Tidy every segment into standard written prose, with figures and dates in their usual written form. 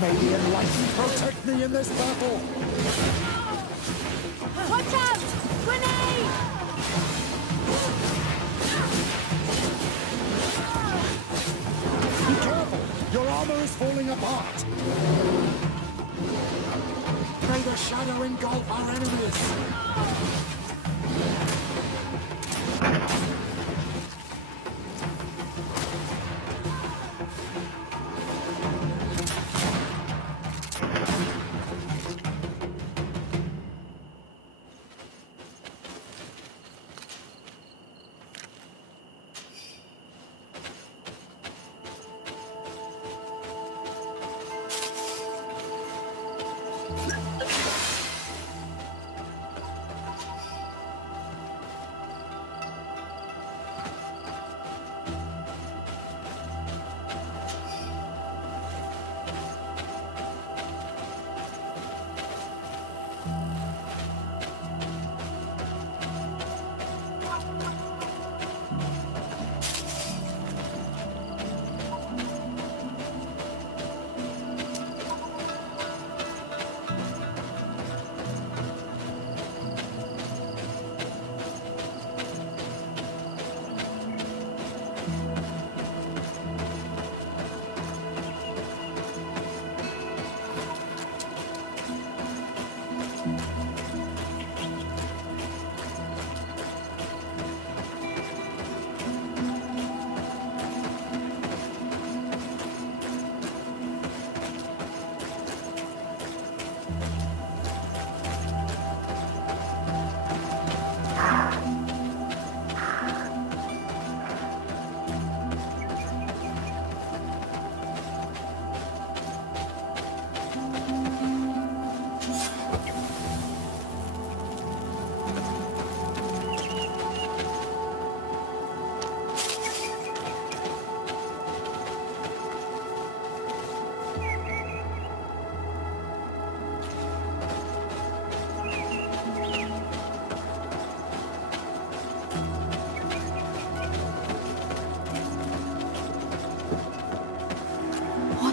May the Enlightened protect me in this battle! Watch out! Grenade! Be careful! Your armor is falling apart! May the shadow engulf our enemies!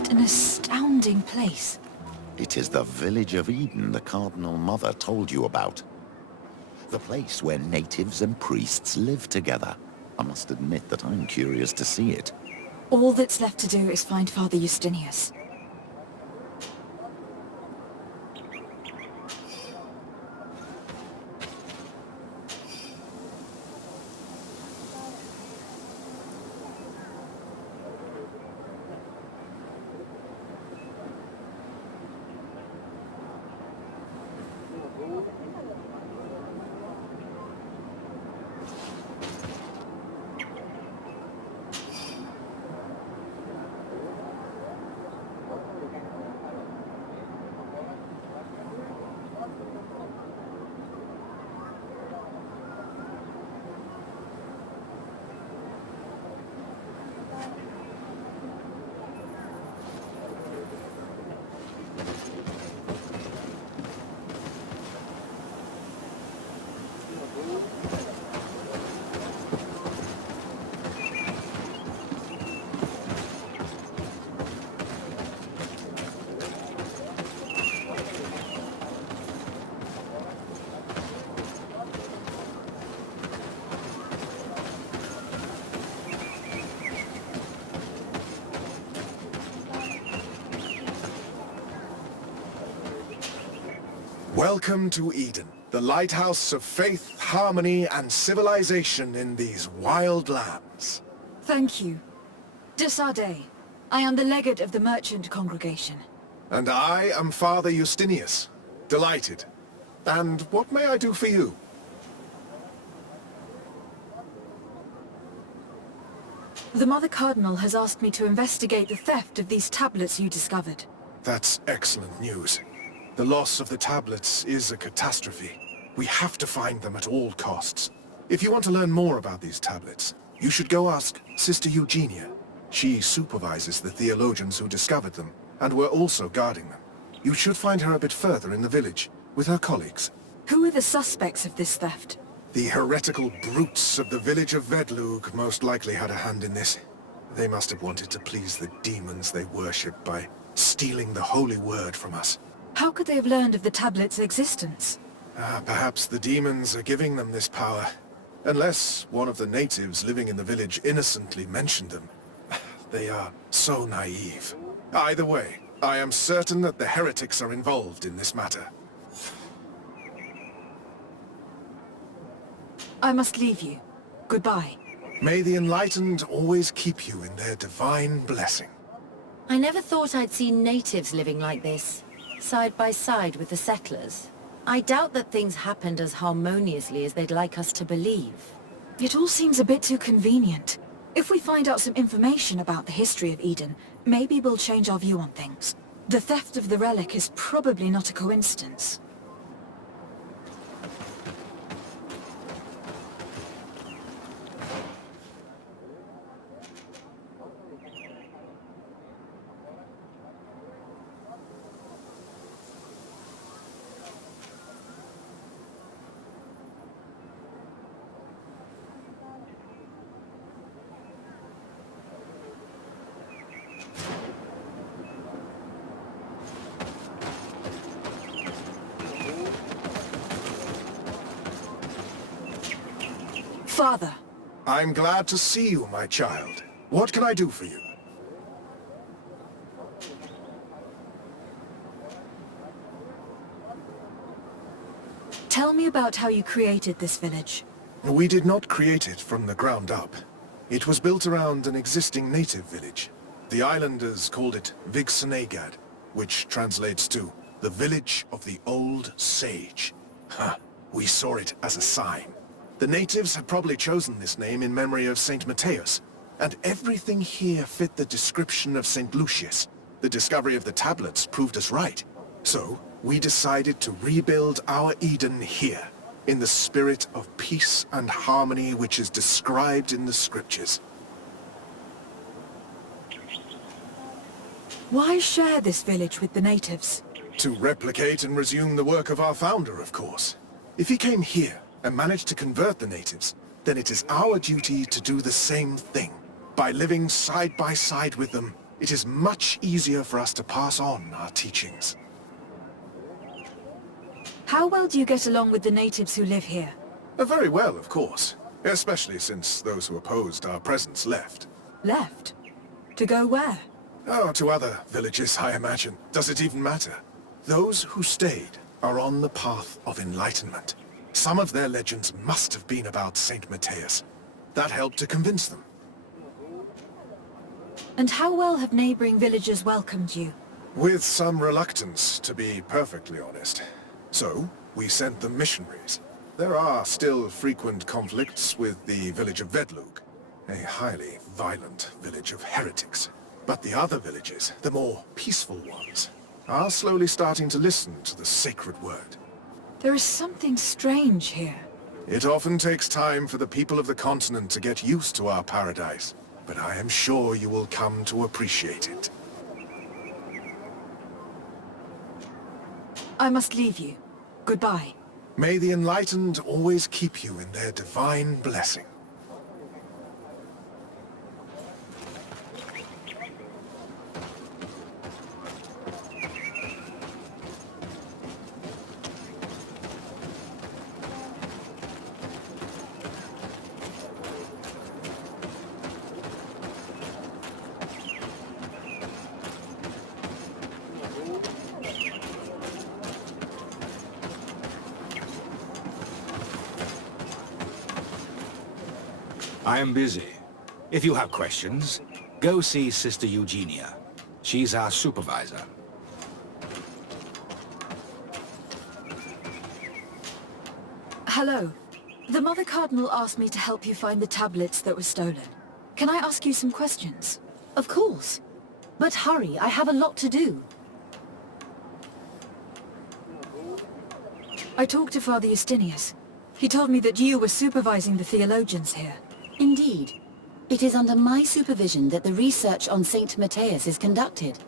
An astounding place. It is the village of Eden the Cardinal Mother told you about. The place where natives and priests live together. I must admit that I'm curious to see it. All that's left to do is find Father Justinius. Welcome to Eden, the lighthouse of faith, harmony, and civilization in these wild lands. Thank you. De Sardet. I am the legate of the merchant congregation. And I am Father Justinius. Delighted. And what may I do for you? The Mother Cardinal has asked me to investigate the theft of these tablets you discovered. That's excellent news. The loss of the tablets is a catastrophe. We have to find them at all costs. If you want to learn more about these tablets, you should go ask Sister Eugenia. She supervises the theologians who discovered them, and were also guarding them. You should find her a bit further in the village, with her colleagues. Who are the suspects of this theft? The heretical brutes of the village of Vedlug most likely had a hand in this. They must have wanted to please the demons they worship by stealing the holy word from us. How could they have learned of the tablet's existence? Perhaps the demons are giving them this power. Unless one of the natives living in the village innocently mentioned them. They are so naive. Either way, I am certain that the heretics are involved in this matter. I must leave you. Goodbye. May the enlightened always keep you in their divine blessing. I never thought I'd see natives living like this, side by side with the settlers. I doubt that things happened as harmoniously as they'd like us to believe. It all seems a bit too convenient. If we find out some information about the history of Eden, maybe we'll change our view on things. The theft of the relic is probably not a coincidence. Father. I'm glad to see you, my child. What can I do for you? Tell me about how you created this village. We did not create it from the ground up. It was built around an existing native village. The islanders called it Vigsanegad, which translates to the village of the old sage. We saw it as a sign. The natives had probably chosen this name in memory of Saint Matthias, and everything here fit the description of Saint Lucius. The discovery of the tablets proved us right. So, we decided to rebuild our Eden here, in the spirit of peace and harmony which is described in the scriptures. Why share this village with the natives? To replicate and resume the work of our founder, of course. If he came here and managed to convert the natives, then it is our duty to do the same thing. By living side by side with them, it is much easier for us to pass on our teachings. How well do you get along with the natives who live here? Very well, of course. Especially since those who opposed our presence left. Left? To go where? Oh, to other villages, I imagine. Does it even matter? Those who stayed are on the path of enlightenment. Some of their legends must have been about Saint Matthias. That helped to convince them. And how well have neighboring villagers welcomed you? With some reluctance, to be perfectly honest. So, we sent them missionaries. There are still frequent conflicts with the village of Vedlug, a highly violent village of heretics. But the other villages, the more peaceful ones, are slowly starting to listen to the sacred word. There is something strange here. It often takes time for the people of the continent to get used to our paradise, but I am sure you will come to appreciate it. I must leave you. Goodbye. May the enlightened always keep you in their divine blessing. I am busy. If you have questions, go see Sister Eugenia. She's our supervisor. Hello. The Mother Cardinal asked me to help you find the tablets that were stolen. Can I ask you some questions? Of course. But hurry, I have a lot to do. I talked to Father Justinius. He told me that you were supervising the theologians here. Indeed. It is under my supervision that the research on Saint Matthias is conducted.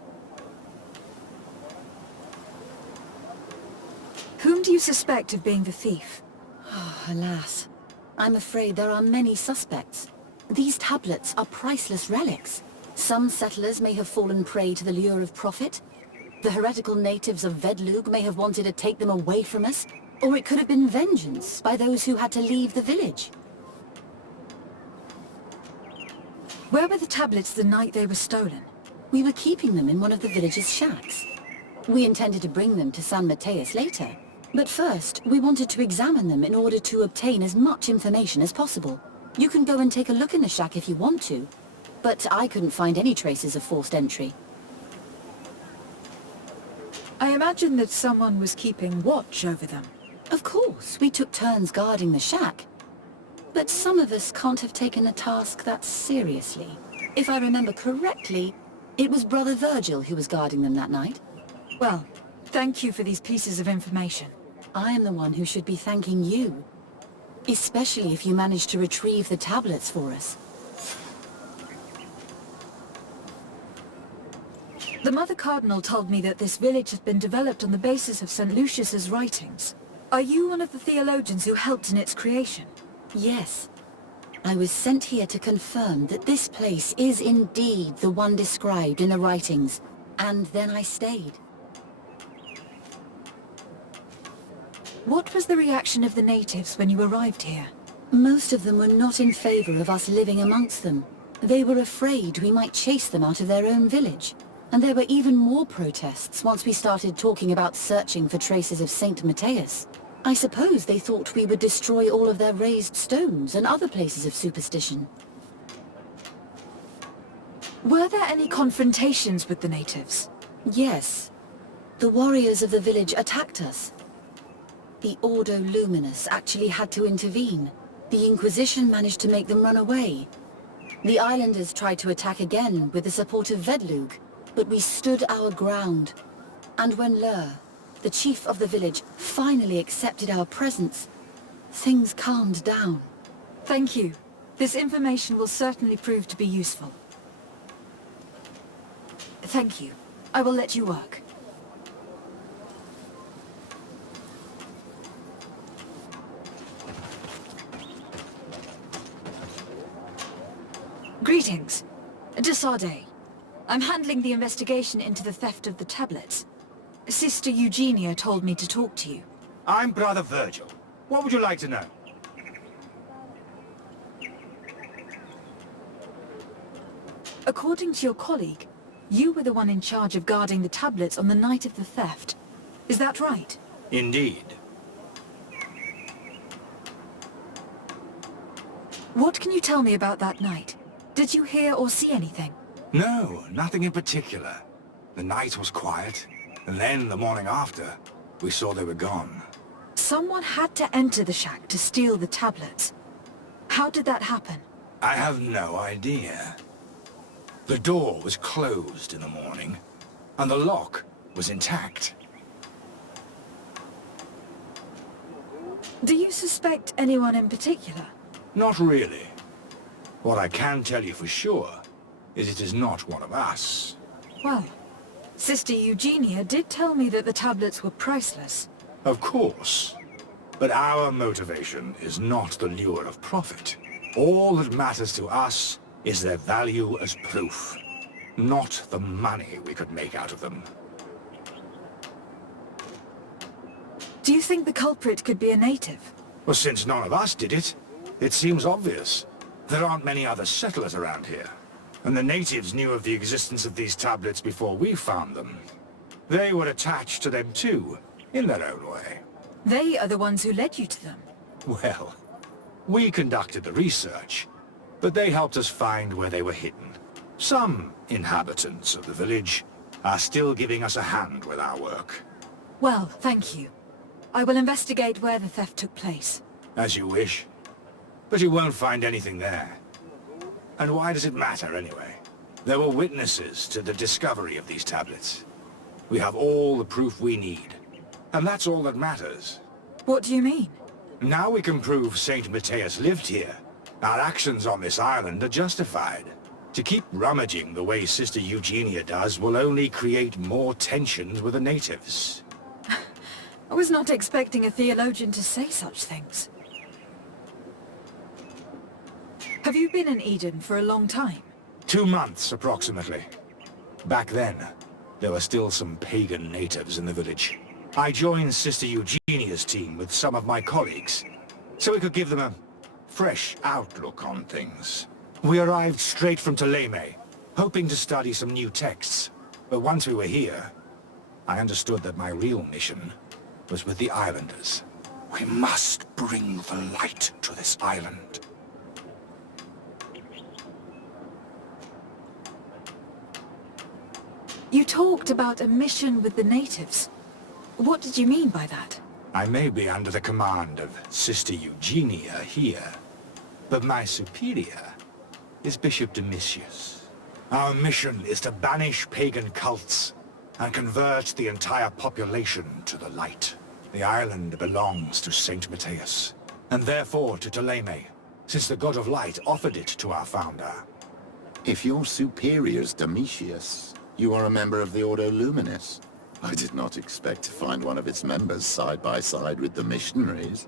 Whom do you suspect of being the thief? Alas. I'm afraid there are many suspects. These tablets are priceless relics. Some settlers may have fallen prey to the lure of profit. The heretical natives of Vedlug may have wanted to take them away from us, or it could have been vengeance by those who had to leave the village. Where were the tablets the night they were stolen? We were keeping them in one of the village's shacks. We intended to bring them to San Mateus later, but first we wanted to examine them in order to obtain as much information as possible. You can go and take a look in the shack if you want to, but I couldn't find any traces of forced entry. I imagine that someone was keeping watch over them. Of course, we took turns guarding the shack. But some of us can't have taken a task that seriously. If I remember correctly, it was Brother Virgil who was guarding them that night. Well, thank you for these pieces of information. I am the one who should be thanking you. Especially if you managed to retrieve the tablets for us. The Mother Cardinal told me that this village has been developed on the basis of St. Lucius's writings. Are you one of the theologians who helped in its creation? Yes. I was sent here to confirm that this place is indeed the one described in the writings, and then I stayed. What was the reaction of the natives when you arrived here? Most of them were not in favor of us living amongst them. They were afraid we might chase them out of their own village. And there were even more protests once we started talking about searching for traces of St. Mateus. I suppose they thought we would destroy all of their raised stones and other places of superstition. Were there any confrontations with the natives? Yes. The warriors of the village attacked us. The Ordo Luminous actually had to intervene. The Inquisition managed to make them run away. The islanders tried to attack again with the support of Vedlug, but we stood our ground. And when Lur, the chief of the village, finally accepted our presence, things calmed down. Thank you. This information will certainly prove to be useful. Thank you. I will let you work. Greetings. Desarde. I'm handling the investigation into the theft of the tablets. Sister Eugenia told me to talk to you. I'm Brother Virgil. What would you like to know? According to your colleague, you were the one in charge of guarding the tablets on the night of the theft. Is that right? Indeed. What can you tell me about that night? Did you hear or see anything? No, nothing in particular. The night was quiet, and then the morning after, we saw they were gone. Someone had to enter the shack to steal the tablets. How did that happen? I have no idea. The door was closed in the morning, and the lock was intact. Do you suspect anyone in particular? Not really. What I can tell you for sure is it is not one of us. Well, Sister Eugenia did tell me that the tablets were priceless. Of course. But our motivation is not the lure of profit. All that matters to us is their value as proof, not the money we could make out of them. Do you think the culprit could be a native? Well, since none of us did it, it seems obvious. There aren't many other settlers around here, and the natives knew of the existence of these tablets before we found them. They were attached to them too, in their own way. They are the ones who led you to them. Well, we conducted the research, but they helped us find where they were hidden. Some inhabitants of the village are still giving us a hand with our work. Well, thank you. I will investigate where the theft took place. As you wish. But you won't find anything there. And why does it matter, anyway? There were witnesses to the discovery of these tablets. We have all the proof we need. And that's all that matters. What do you mean? Now we can prove St. Mateus lived here. Our actions on this island are justified. To keep rummaging the way Sister Eugenia does will only create more tensions with the natives. I was not expecting a theologian to say such things. Have you been in Eden for a long time? 2 months, approximately. Back then, there were still some pagan natives in the village. I joined Sister Eugenia's team with some of my colleagues, so we could give them a fresh outlook on things. We arrived straight from Ptolemy, hoping to study some new texts. But once we were here, I understood that my real mission was with the islanders. We must bring the light to this island. You talked about a mission with the natives. What did you mean by that? I may be under the command of Sister Eugenia here, but my superior is Bishop Domitius. Our mission is to banish pagan cults and convert the entire population to the light. The island belongs to Saint Matthias, and therefore to Ptolemy, since the god of light offered it to our founder. If your superior's Domitius, you are a member of the Ordo Luminis. I did not expect to find one of its members side by side with the missionaries.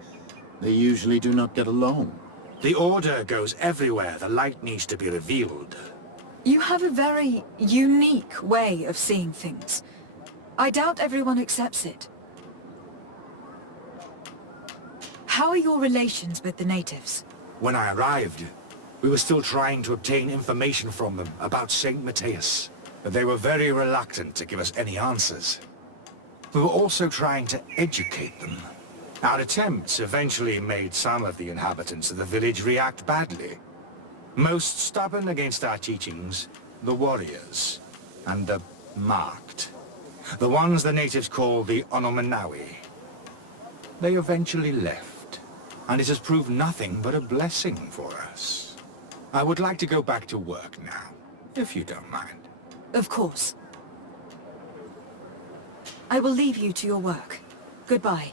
They usually do not get along. The Order goes everywhere the light needs to be revealed. You have a very unique way of seeing things. I doubt everyone accepts it. How are your relations with the natives? When I arrived, we were still trying to obtain information from them about Saint Matthias, but they were very reluctant to give us any answers. We were also trying to educate them. Our attempts eventually made some of the inhabitants of the village react badly. Most stubborn against our teachings, the warriors, and the marked. The ones the natives call the Onomanawi. They eventually left, and it has proved nothing but a blessing for us. I would like to go back to work now, if you don't mind. Of course. I will leave you to your work. Goodbye.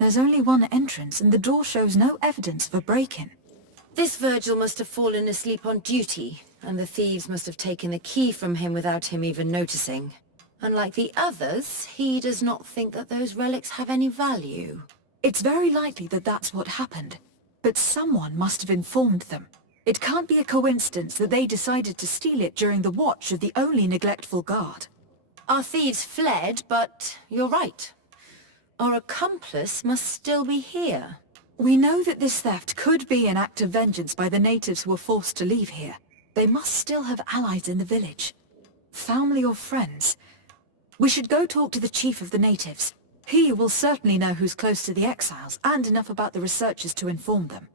There's only one entrance, and the door shows no evidence of a break-in. This Virgil must have fallen asleep on duty, and the thieves must have taken the key from him without him even noticing. Unlike the others, he does not think that those relics have any value. It's very likely that that's what happened, but someone must have informed them. It can't be a coincidence that they decided to steal it during the watch of the only neglectful guard. Our thieves fled, but you're right. Our accomplice must still be here. We know that this theft could be an act of vengeance by the natives who were forced to leave here. They must still have allies in the village. Family or friends. We should go talk to the chief of the natives. He will certainly know who's close to the exiles, and enough about the researchers to inform them.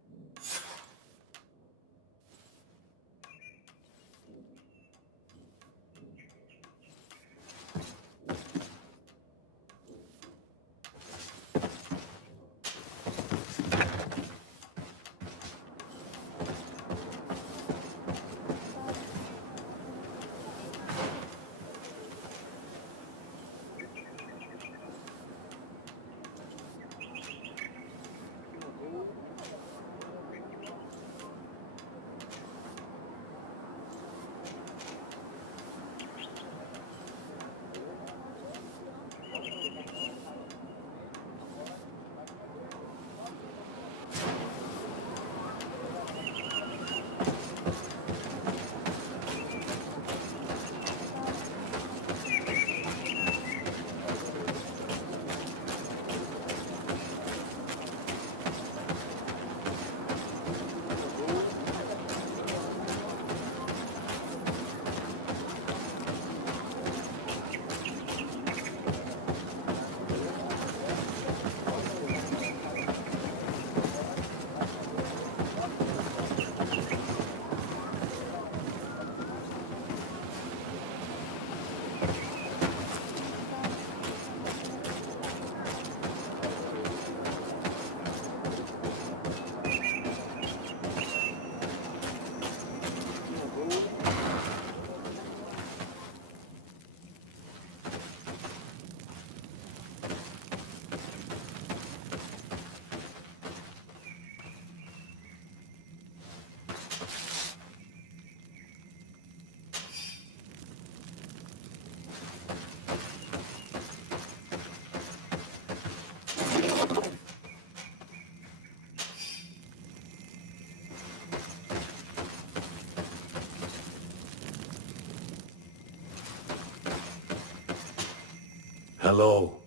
Hello.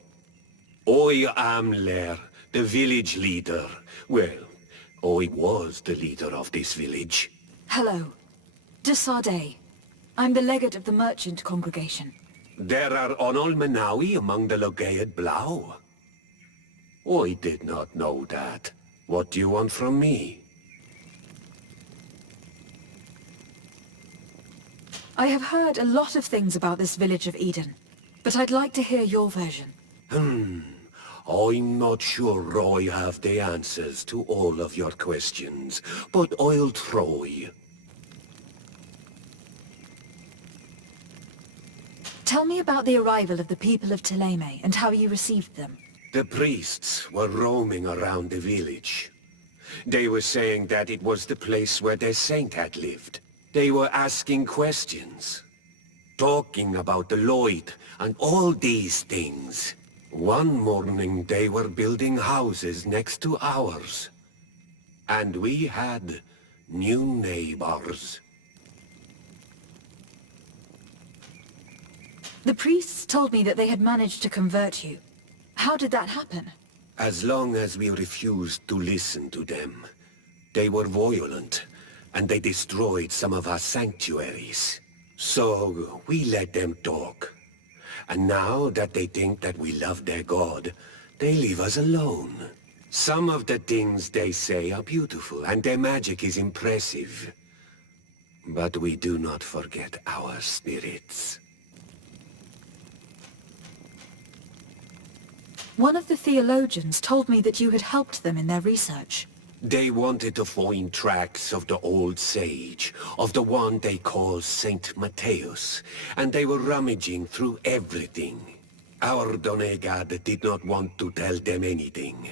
I am Lair, the village leader. Well, I was the leader of this village. Hello. De Sardet. I'm the legate of the merchant congregation. There are Onol Menawi among the Logead Blau. I did not know that. What do you want from me? I have heard a lot of things about this village of Eden, but I'd like to hear your version. I'm not sure I have the answers to all of your questions, but I'll try. Tell me about the arrival of the people of Thélème and how you received them. The priests were roaming around the village. They were saying that it was the place where their saint had lived. They were asking questions, talking about the Lloyd and all these things. One morning they were building houses next to ours. And we had new neighbors. The priests told me that they had managed to convert you. How did that happen? As long as we refused to listen to them, they were violent, and they destroyed some of our sanctuaries. So we let them talk. And now that they think that we love their god, they leave us alone. Some of the things they say are beautiful, and their magic is impressive. But we do not forget our spirits. One of the theologians told me that you had helped them in their research. They wanted to find tracks of the old sage, of the one they call Saint Matthäus, and they were rummaging through everything. Our Donegad did not want to tell them anything,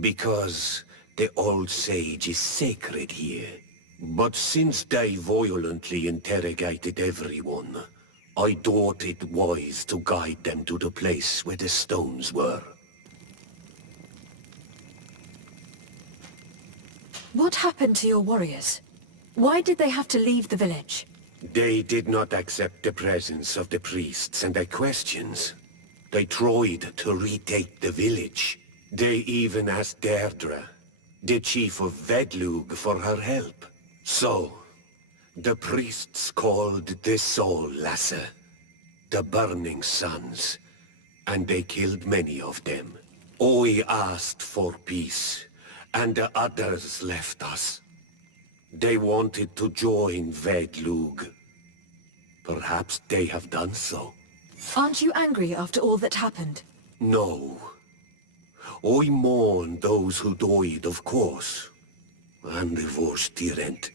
because the old sage is sacred here. But since they violently interrogated everyone, I thought it wise to guide them to the place where the stones were. What happened to your warriors? Why did they have to leave the village? They did not accept the presence of the priests and their questions. They tried to retake the village. They even asked Deirdre, the chief of Vedlug, for her help. So, the priests called the Soul Lasser, the Burning Suns, and they killed many of them. I asked for peace, and the others left us. They wanted to join Vedlug. Perhaps they have done so. Aren't you angry after all that happened? No. I mourn those who died, of course, and the Vorstyrent.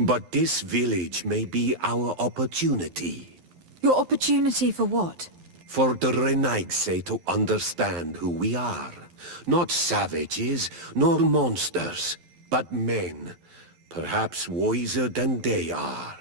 But this village may be our opportunity. Your opportunity for what? For the Renaigse to understand who we are. Not savages, nor monsters, but men, perhaps wiser than they are.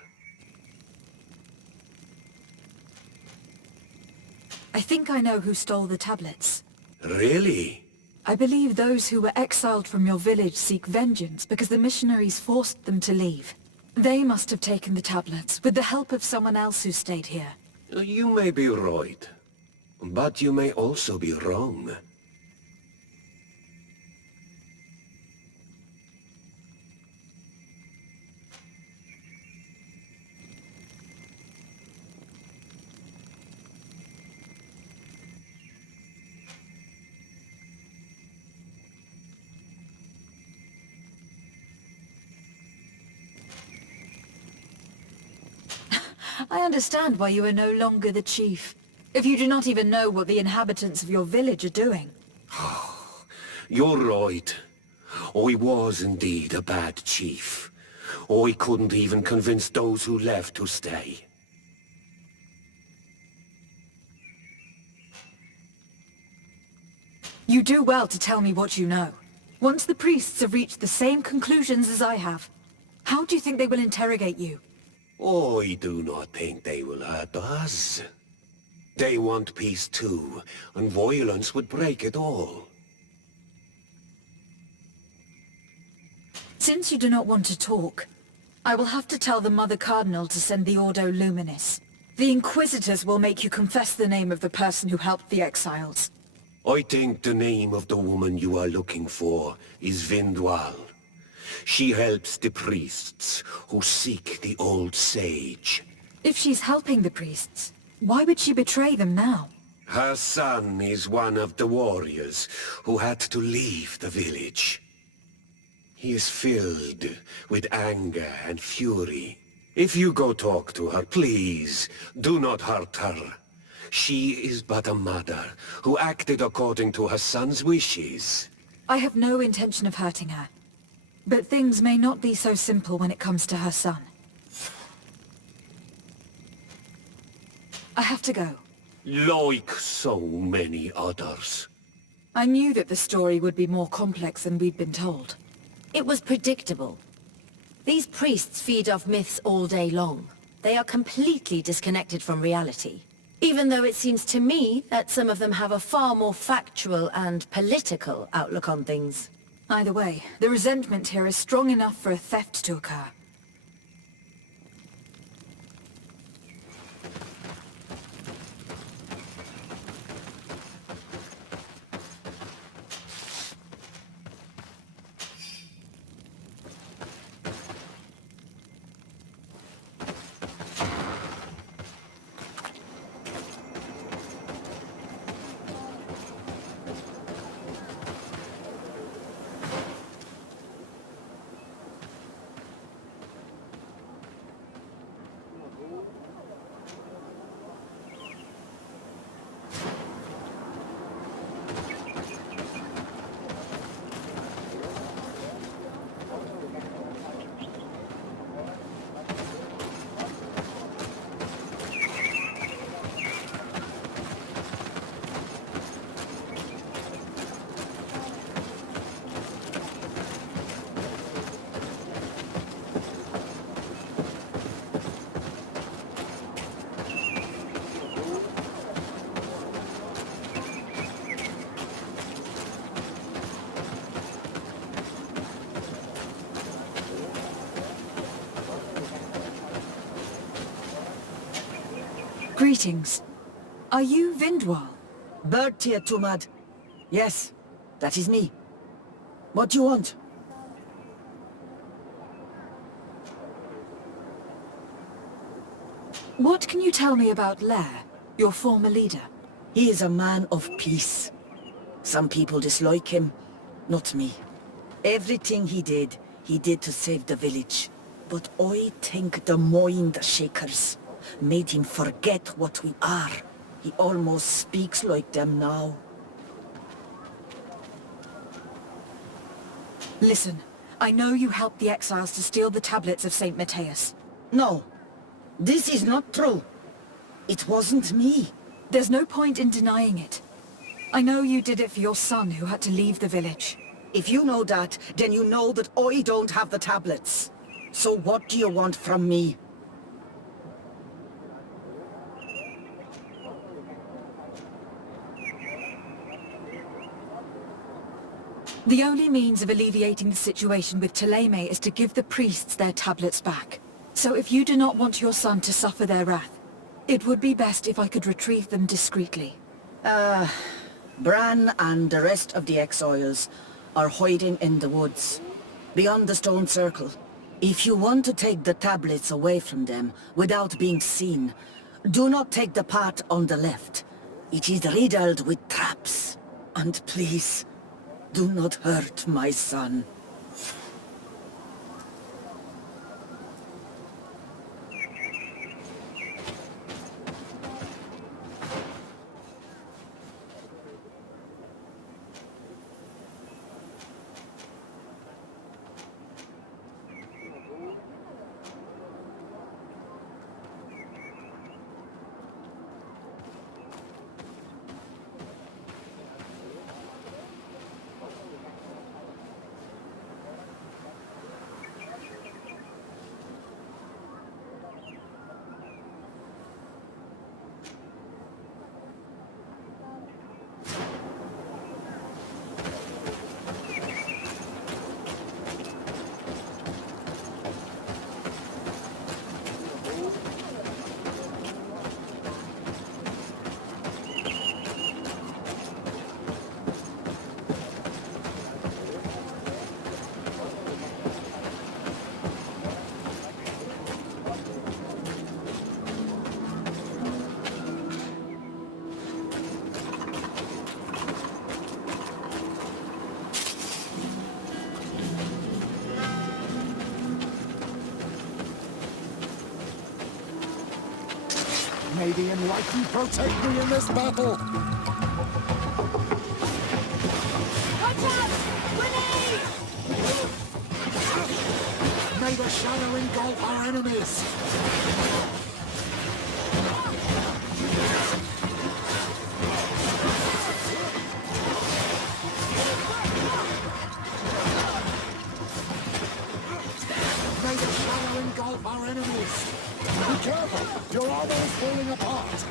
I think I know who stole the tablets. Really? I believe those who were exiled from your village seek vengeance because the missionaries forced them to leave. They must have taken the tablets with the help of someone else who stayed here. You may be right, but you may also be wrong. I understand why you are no longer the chief. If you do not even know what the inhabitants of your village are doing. You're right. I was indeed a bad chief. I couldn't even convince those who left to stay. You do well to tell me what you know. Once the priests have reached the same conclusions as I have, how do you think they will interrogate you? I do not think they will hurt us. They want peace too, and violence would break it all. Since you do not want to talk, I will have to tell the Mother Cardinal to send the Ordo Luminis. The Inquisitors will make you confess the name of the person who helped the exiles. I think the name of the woman you are looking for is Vindwal. She helps the priests who seek the old sage. If she's helping the priests, why would she betray them now? Her son is one of the warriors who had to leave the village. He is filled with anger and fury. If you go talk to her, please, do not hurt her. She is but a mother who acted according to her son's wishes. I have no intention of hurting her. But things may not be so simple when it comes to her son. I have to go. Like so many others. I knew that the story would be more complex than we'd been told. It was predictable. These priests feed off myths all day long. They are completely disconnected from reality. Even though it seems to me that some of them have a far more factual and political outlook on things. Either way, the resentment here is strong enough for a theft to occur. Greetings. Are you Vindwal? Bertia Tumad. Yes, that is me. What do you want? What can you tell me about Lair, your former leader? He is a man of peace. Some people dislike him, not me. Everything he did to save the village. But I think the mind shakers made him forget what we are. He almost speaks like them now. Listen, I know you helped the exiles to steal the tablets of St. Matthias. No, this is not true. It wasn't me. There's no point in denying it. I know you did it for your son who had to leave the village. If you know that, then you know that I don't have the tablets. So what do you want from me? The only means of alleviating the situation with Thélème is to give the priests their tablets back. So if you do not want your son to suffer their wrath, it would be best if I could retrieve them discreetly. Bran and the rest of the exiles are hiding in the woods, beyond the stone circle. If you want to take the tablets away from them without being seen, do not take the path on the left. It is riddled with traps. And please, do not hurt my son. May the enlightened protect me in this battle! Watch out! Grenade! May the shadow engulf our enemies! May the shadow engulf our enemies! Be careful! Your armor is falling apart!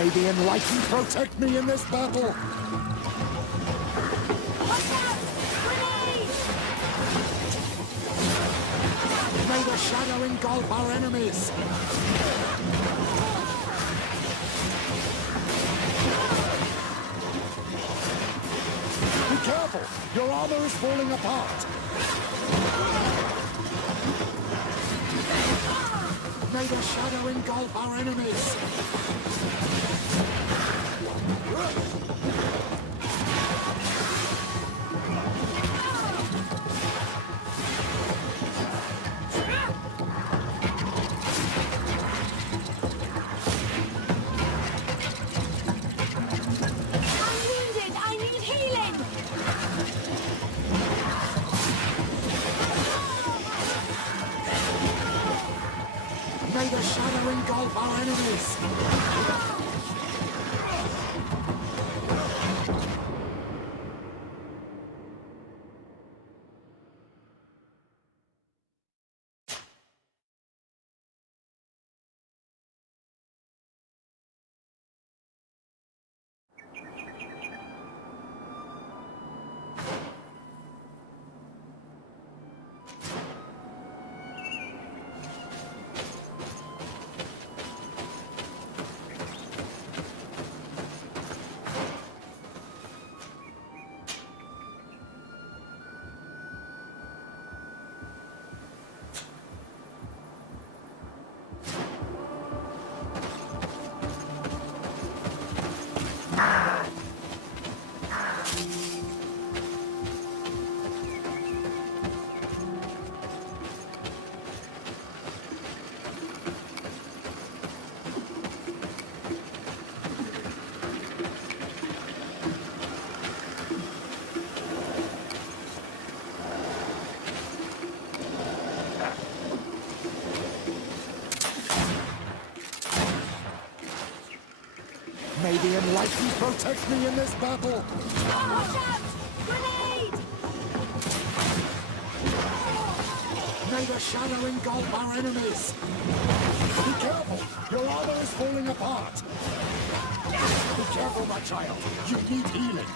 May the enlightened protect me in this battle! Watch out! Grenade! May the shadow engulf our enemies! Be careful! Your armor is falling apart! May the shadow engulf our enemies! May the shadow engulf our enemies! May the enlightened protect me in this battle! Watch out! Grenade! May the shadow engulf our enemies! Be careful! Your armor is falling apart! Be careful, my child! You need healing!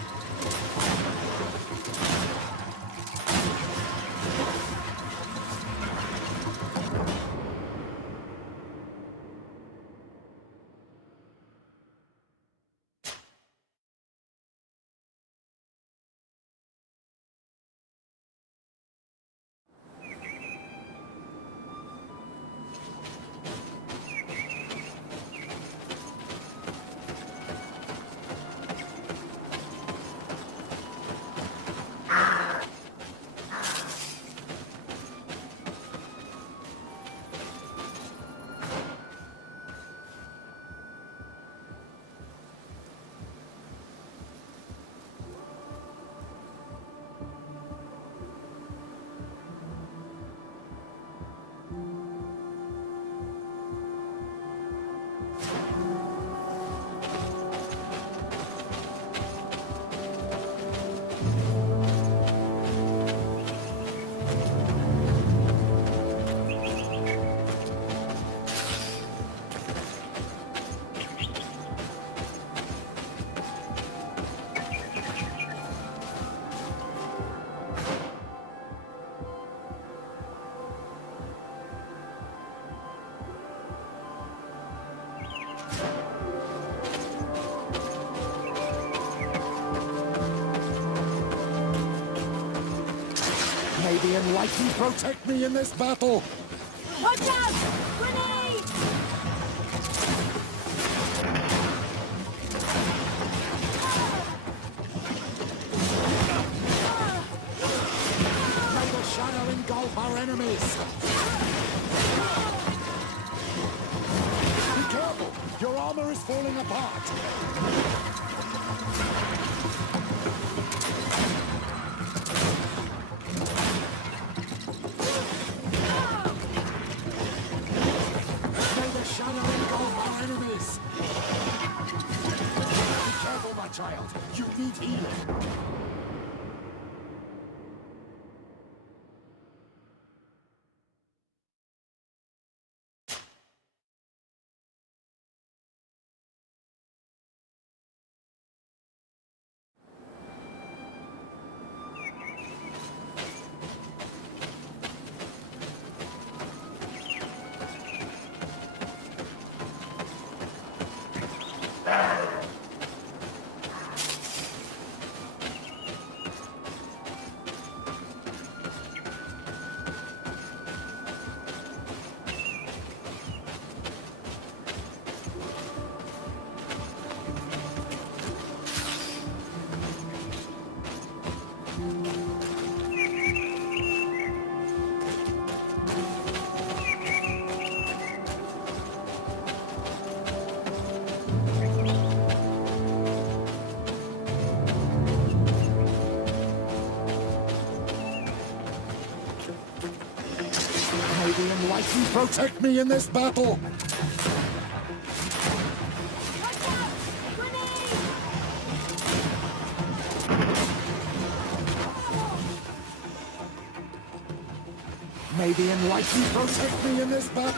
May the enlightened protect me in this battle! Watch out! Grenade! May the shadow engulf our enemies! Be careful! Your armor is falling apart! May the shadow engulf our enemies! Be careful, my child! You need healing! May the enlightened protect me in this battle! Watch out! Grenade! May the enlightened protect me in this battle!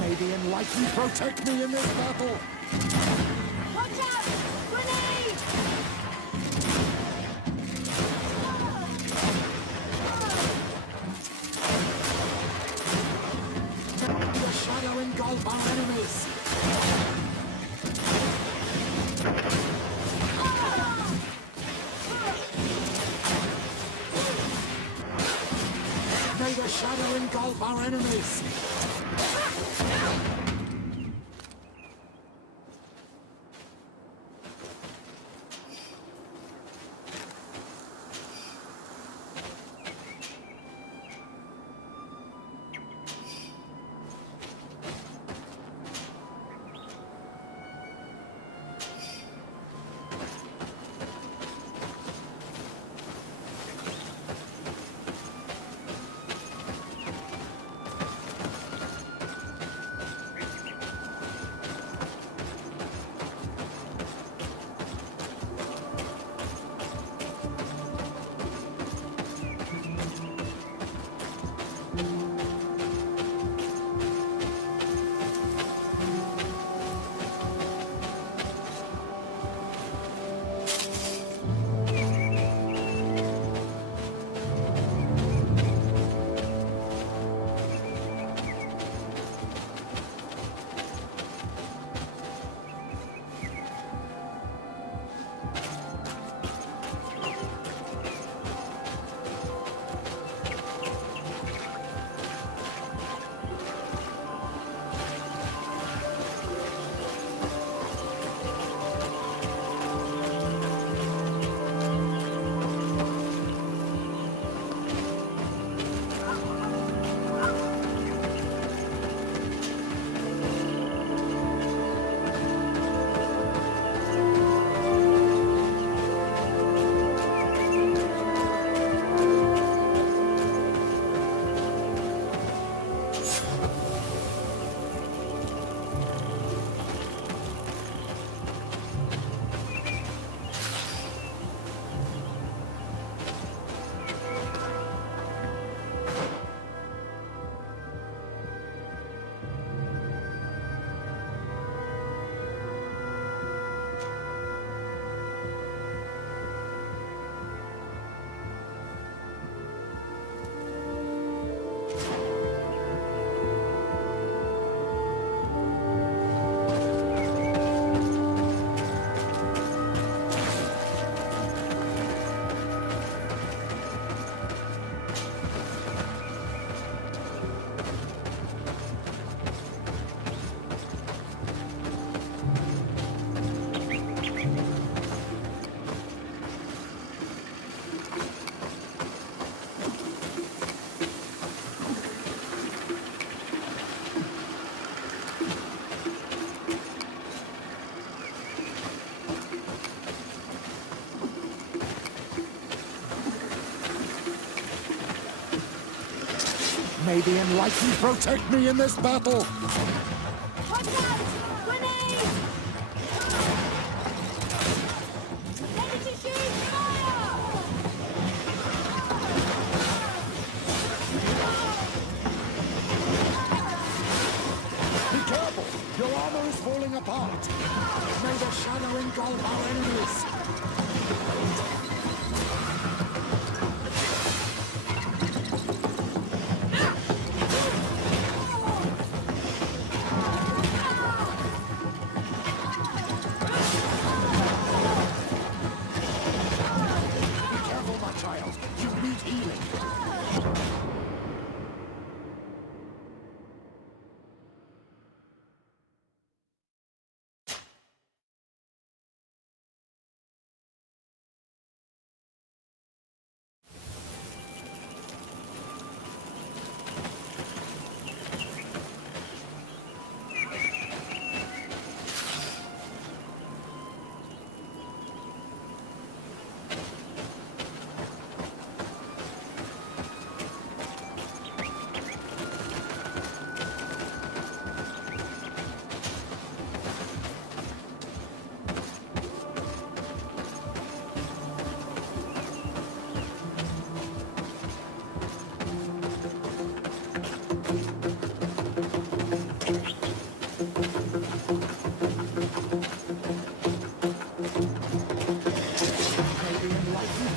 May the enlightened protect me in this battle! Watch out! Grenade! The shadow engulf our enemies! May the shadow engulf our enemies! May the enlightened protect me in this battle! Watch out! Grenade! Ready to shoot! Fire! Be careful! Your armor is falling apart! May the shadow engulf our enemies! Be careful, my child! You need healing!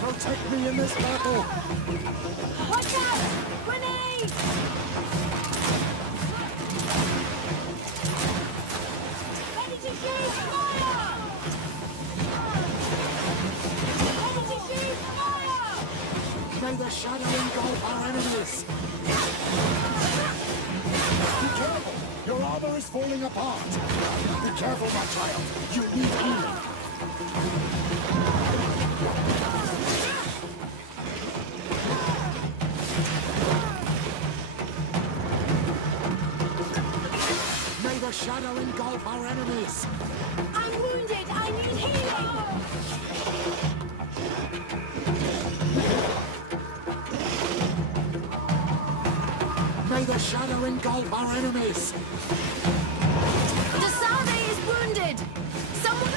Protect me in this battle! Watch out! Grenade! Ready to shoot! Fire! Ready to shoot! Fire! May the shadow engulf our enemies! Be careful! Your armor is falling apart! Be careful, my child! You need healing! May the shadow engulf our enemies! I'm wounded! I need healing! May the shadow engulf our enemies! The Sade is wounded! Someone...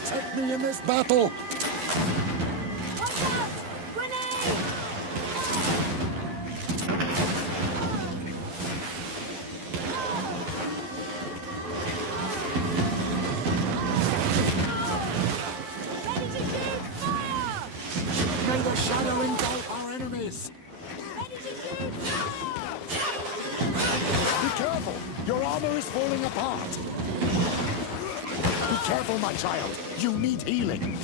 protect me in this battle! Watch out! Grenade! Ready to shoot! Fire! May the shadow engulf our enemies! Ready to shoot! Fire! Be careful! Your armor is falling apart! Be careful, my child! You need healing!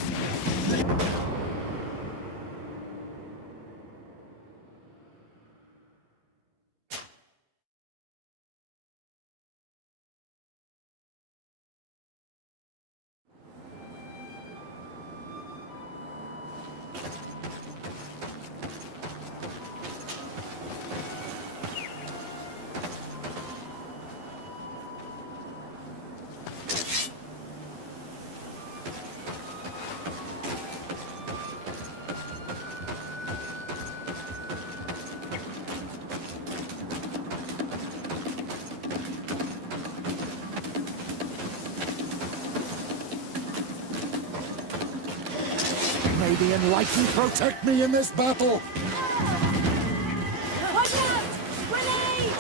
May the enlightened protect me in this battle! Watch out! Grenade!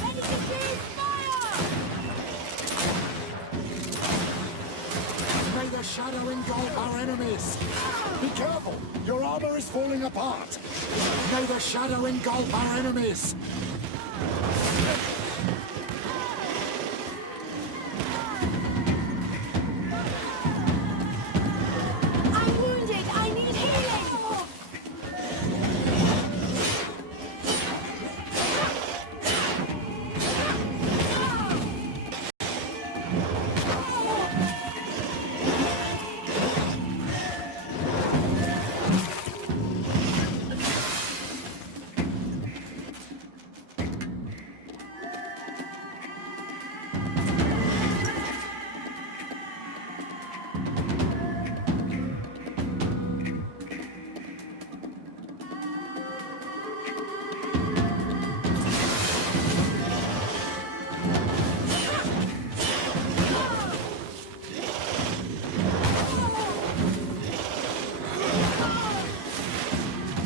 Ready to shoot! Fire! May the shadow engulf our enemies! Be careful! Your armor is falling apart! May the shadow engulf our enemies! I'm wounded! I need healing!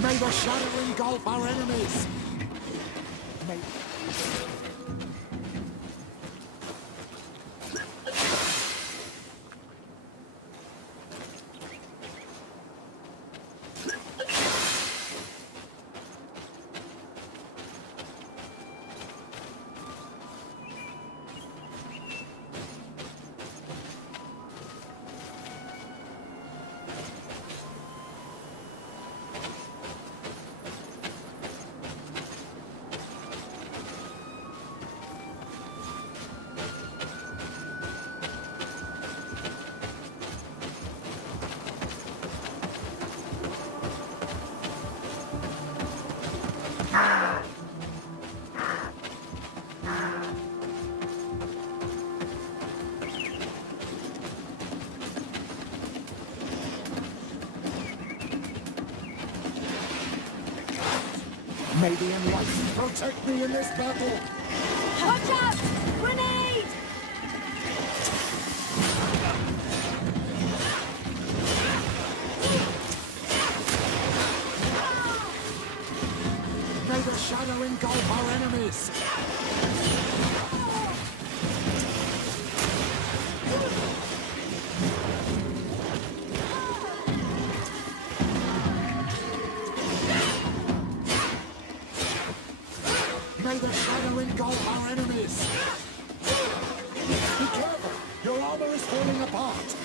May the shadow engulf our enemies! May... May the enlightened protect me in this battle! Watch out! Grenade! May the shadow engulf our enemies! May the shadow engulf our enemies! Be careful! Your armor is falling apart!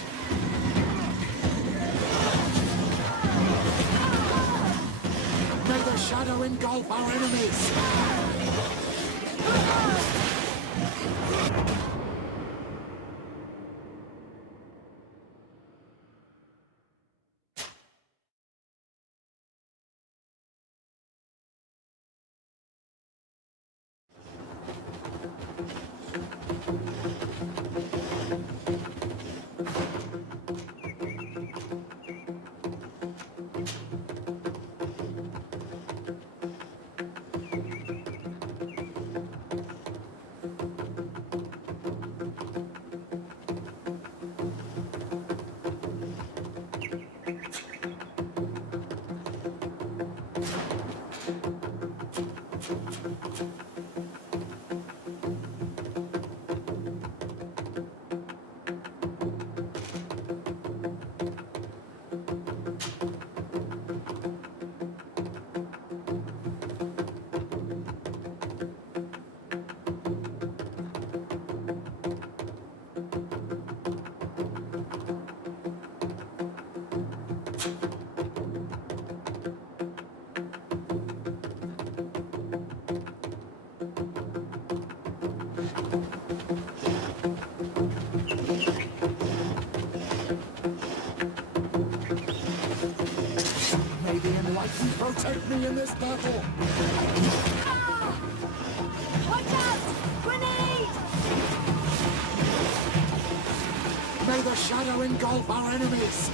May the shadow engulf our enemies! protect me in this battle! Watch out! Grenade! May the shadow engulf our enemies!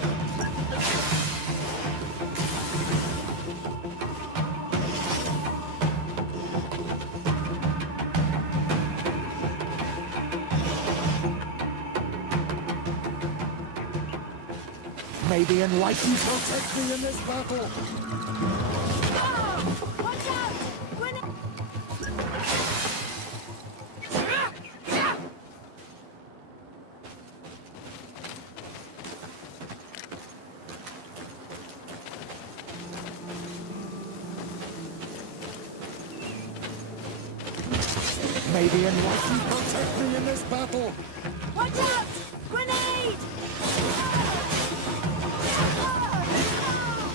May the enlightened protect me in this battle! Watch out! Grenade! May the enlightened protect me in this battle! Watch out! Grenade!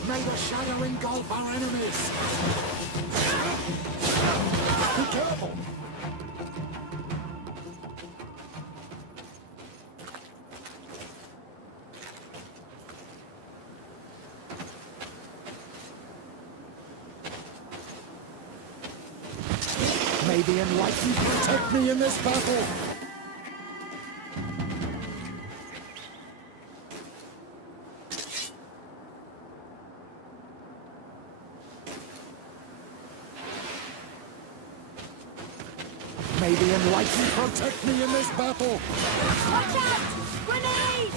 May the shadow engulf our enemies! Be careful! May the enlightened protect me in this battle! May the enlightened protect me in this battle! Watch out! Grenade!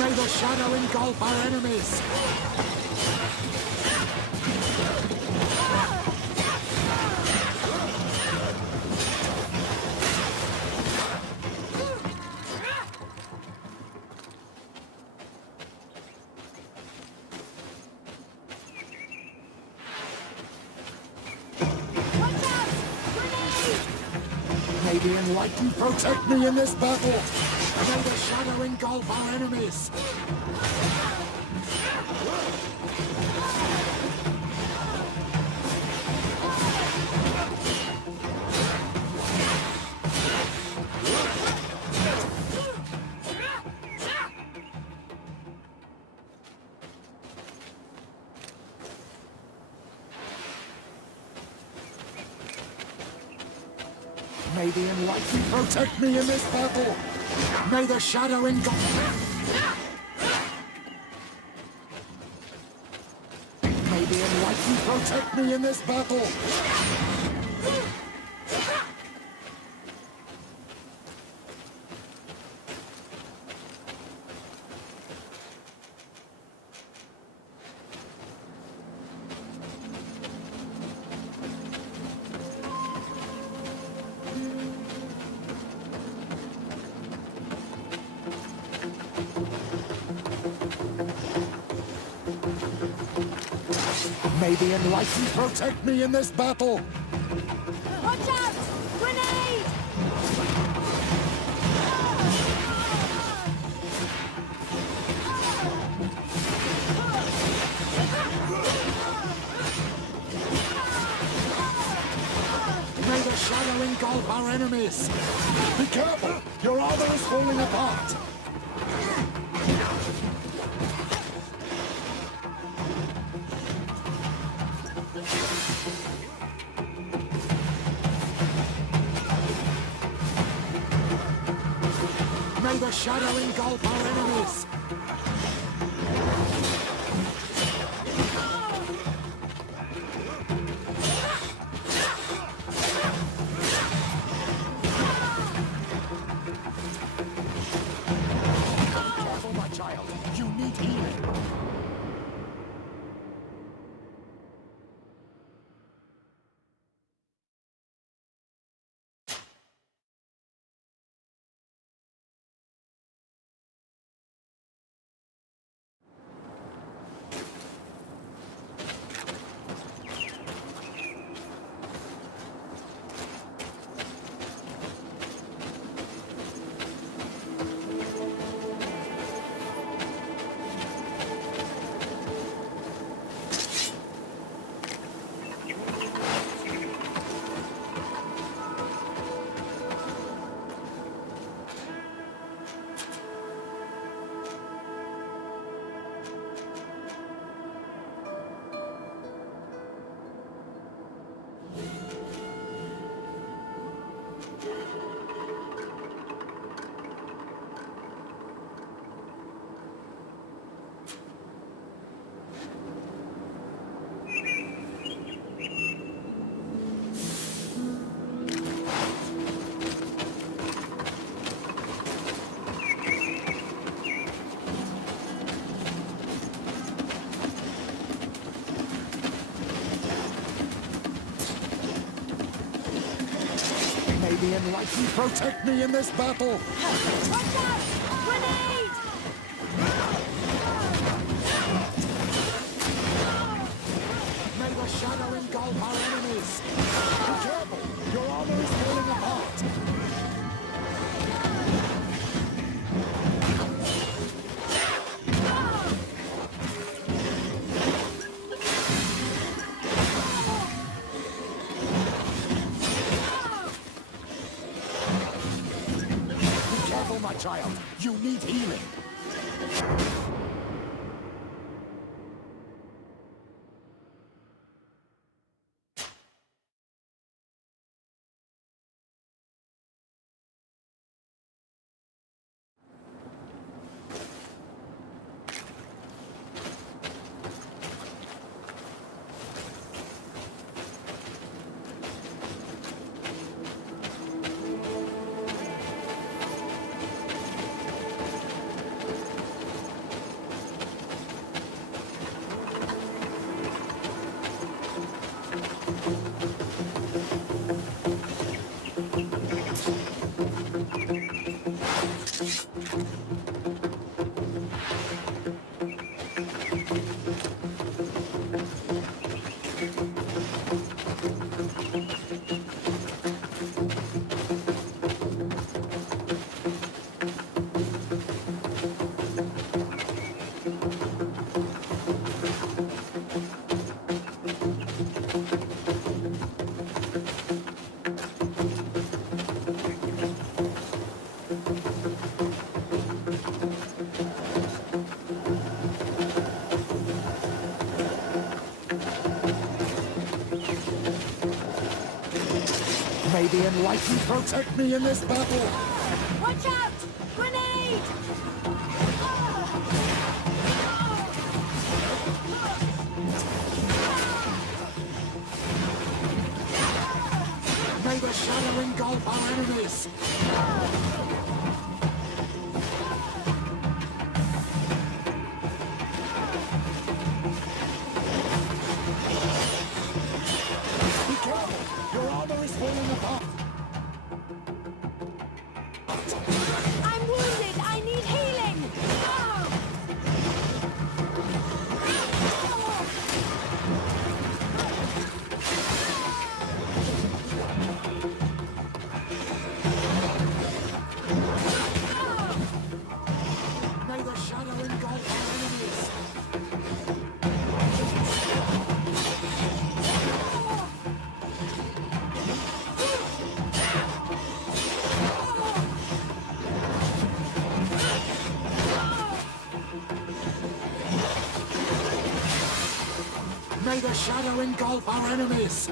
May the shadow engulf our enemies! Watch out! Grenade! May the enlightened protect me in this battle! May the shadow engulf our enemies! May the enlightened protect me in this battle! May the shadow engulf... May the enlightened protect me in this battle! May the enlightened protect me in this battle! Watch out! Grenade! May the shadow engulf our enemies! Be careful! Your armor is falling apart! May the shadow engulf our enemies! Careful, my child. You need healing. May the enlightened protect me in this battle! Watch out! Grenade! May the shadow engulf our enemies! Be careful! Your armor is falling apart! Be careful, my child! You need healing! May the enlightened protect me in this battle! Watch out! Grenade! May the shadow engulf our enemies! Be careful! Your armor is falling apart! I'm wounded! I need healing! May the shadow engulf our enemies! May the shadow engulf our enemies!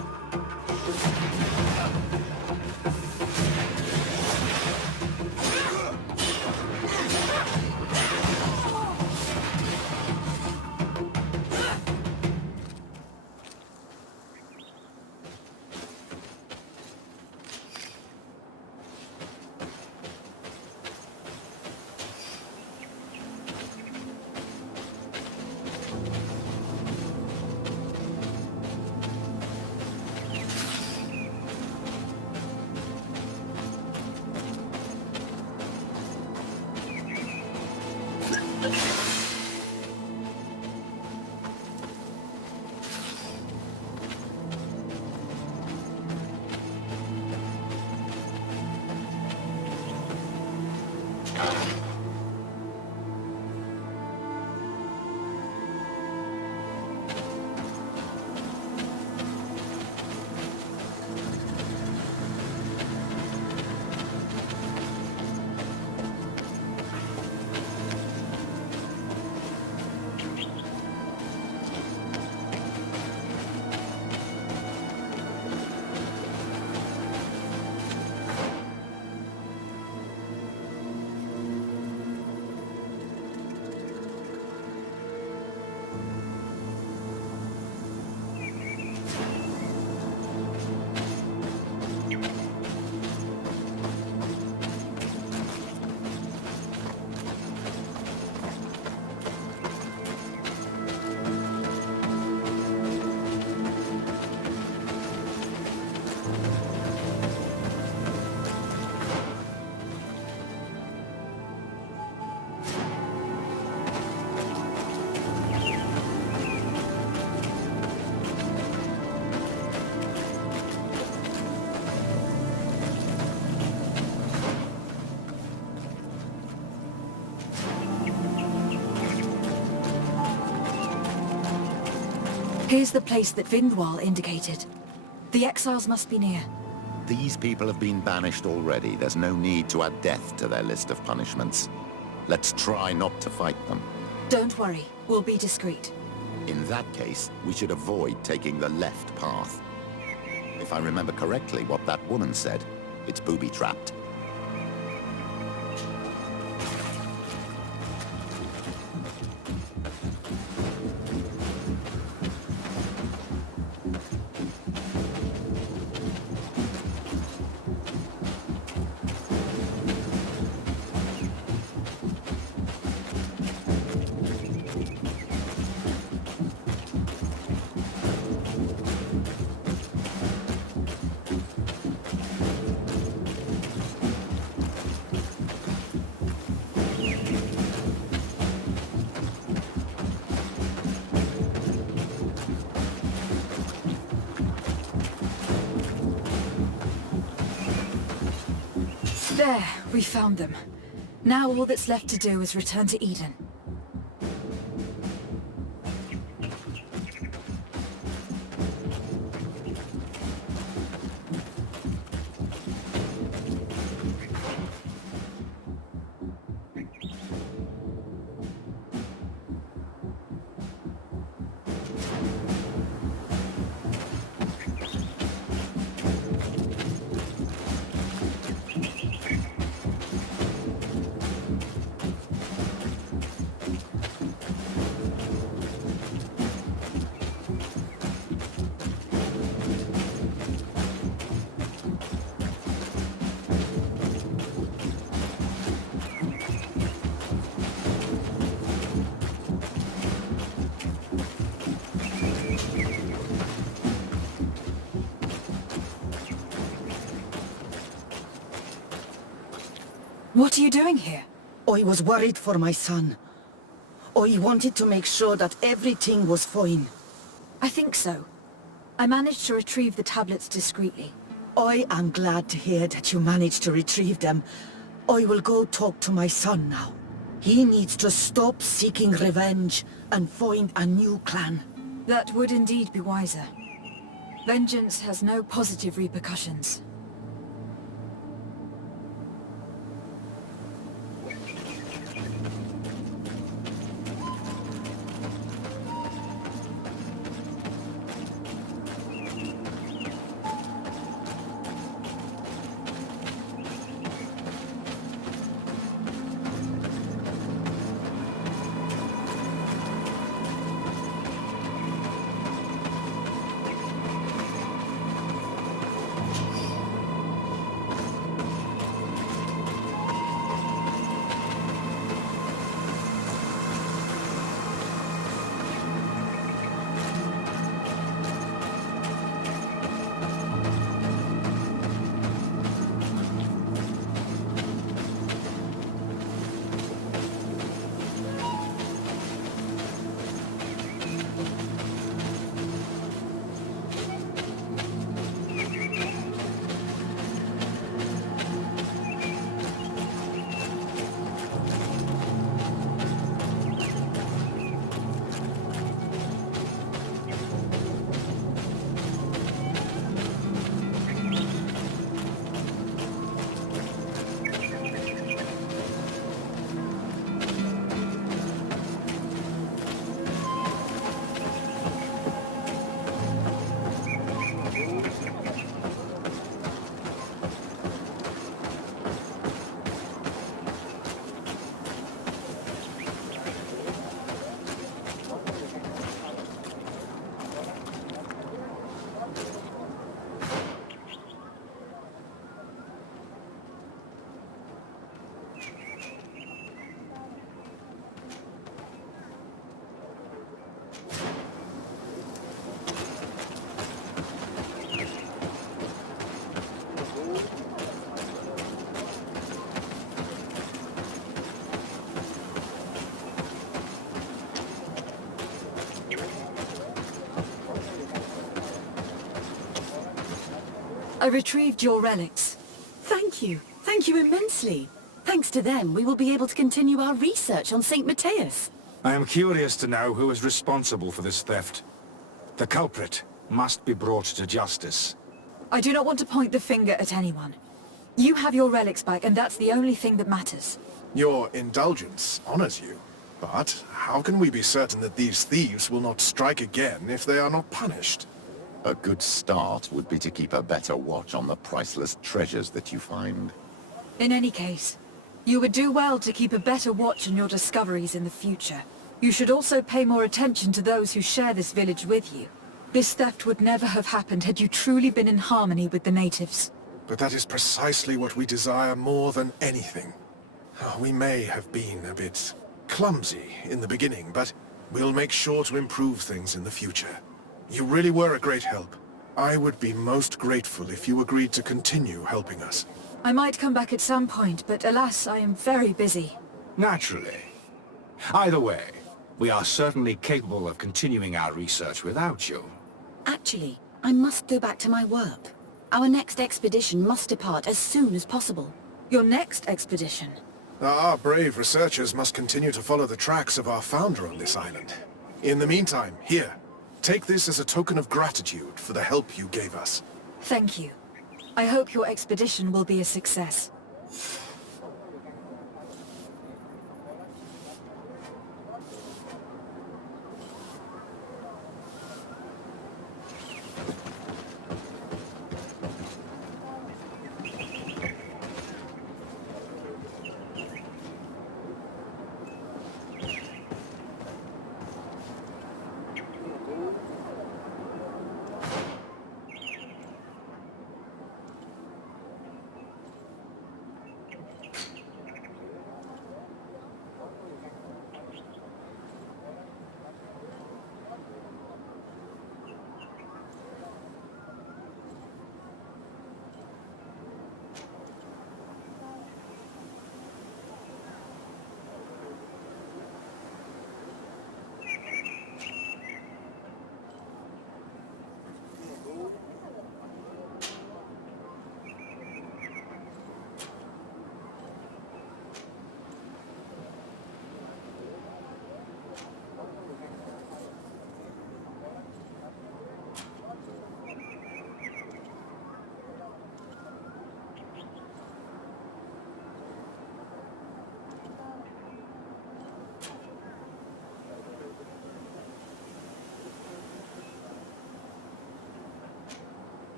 Here's the place that Vindwal indicated. The exiles must be near. These people have been banished already. There's no need to add death to their list of punishments. Let's try not to fight them. Don't worry, we'll be discreet. In that case, we should avoid taking the left path. If I remember correctly what that woman said, it's booby-trapped. There, we found them. Now all that's left to do is return to Eden. What are you doing here? I was worried for my son. I wanted to make sure that everything was fine. I think so. I managed to retrieve the tablets discreetly. I am glad to hear that you managed to retrieve them. I will go talk to my son now. He needs to stop seeking revenge and find a new clan. That would indeed be wiser. Vengeance has no positive repercussions. I retrieved your relics. Thank you. Thank you immensely. Thanks to them, we will be able to continue our research on St. Matthias. I am curious to know who is responsible for this theft. The culprit must be brought to justice. I do not want to point the finger at anyone. You have your relics back, and that's the only thing that matters. Your indulgence honors you. But how can we be certain that these thieves will not strike again if they are not punished? A good start would be to keep a better watch on the priceless treasures that you find. In any case, you would do well to keep a better watch on your discoveries in the future. You should also pay more attention to those who share this village with you. This theft would never have happened had you truly been in harmony with the natives. But that is precisely what we desire more than anything. We may have been a bit clumsy in the beginning, but we'll make sure to improve things in the future. You really were a great help. I would be most grateful if you agreed to continue helping us. I might come back at some point, but alas, I am very busy. Naturally. Either way, we are certainly capable of continuing our research without you. Actually, I must go back to my work. Our next expedition must depart as soon as possible. Your next expedition? Our brave researchers must continue to follow the tracks of our founder on this island. In the meantime, here, take this as a token of gratitude for the help you gave us. Thank you. I hope your expedition will be a success.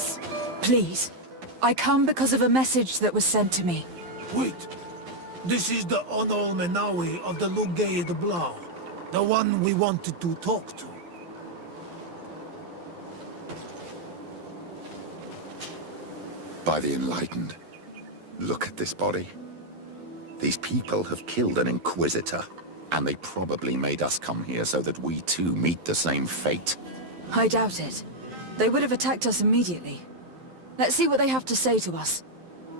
Petrus, please. I come because of a message that was sent to me. Wait. This is the Onol Menawi of the Lugaid Blau. The one we wanted to talk to. By the Enlightened. Look at this body. These people have killed an Inquisitor, and they probably made us come here so that we too meet the same fate. I doubt it. They would have attacked us immediately. Let's see what they have to say to us.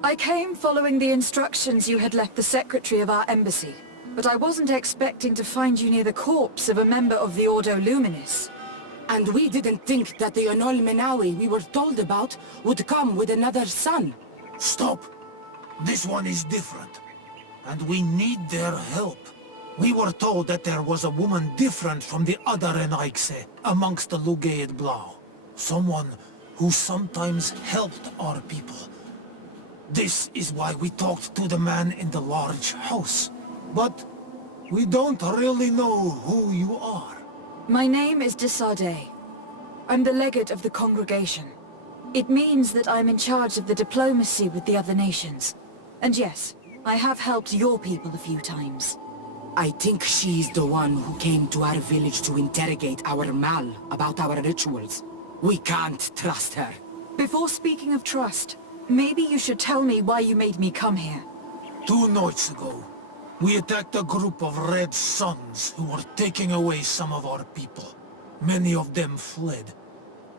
I came following the instructions you had left the secretary of our embassy, but I wasn't expecting to find you near the corpse of a member of the Ordo Luminis. And we didn't think that the Onol Menawi we were told about would come with another son. Stop! This one is different. And we need their help. We were told that there was a woman different from the other Renaigse amongst the Lugaid Blau. Someone who sometimes helped our people. This is why we talked to the man in the large house. But we don't really know who you are. My name is Desardet. I'm the legate of the congregation. It means that I'm in charge of the diplomacy with the other nations. And yes, I have helped your people a few times. I think she's the one who came to our village to interrogate our Mal about our rituals. We can't trust her. Before speaking of trust, maybe you should tell me why you made me come here. 2 nights ago, we attacked a group of Red Suns who were taking away some of our people. Many of them fled.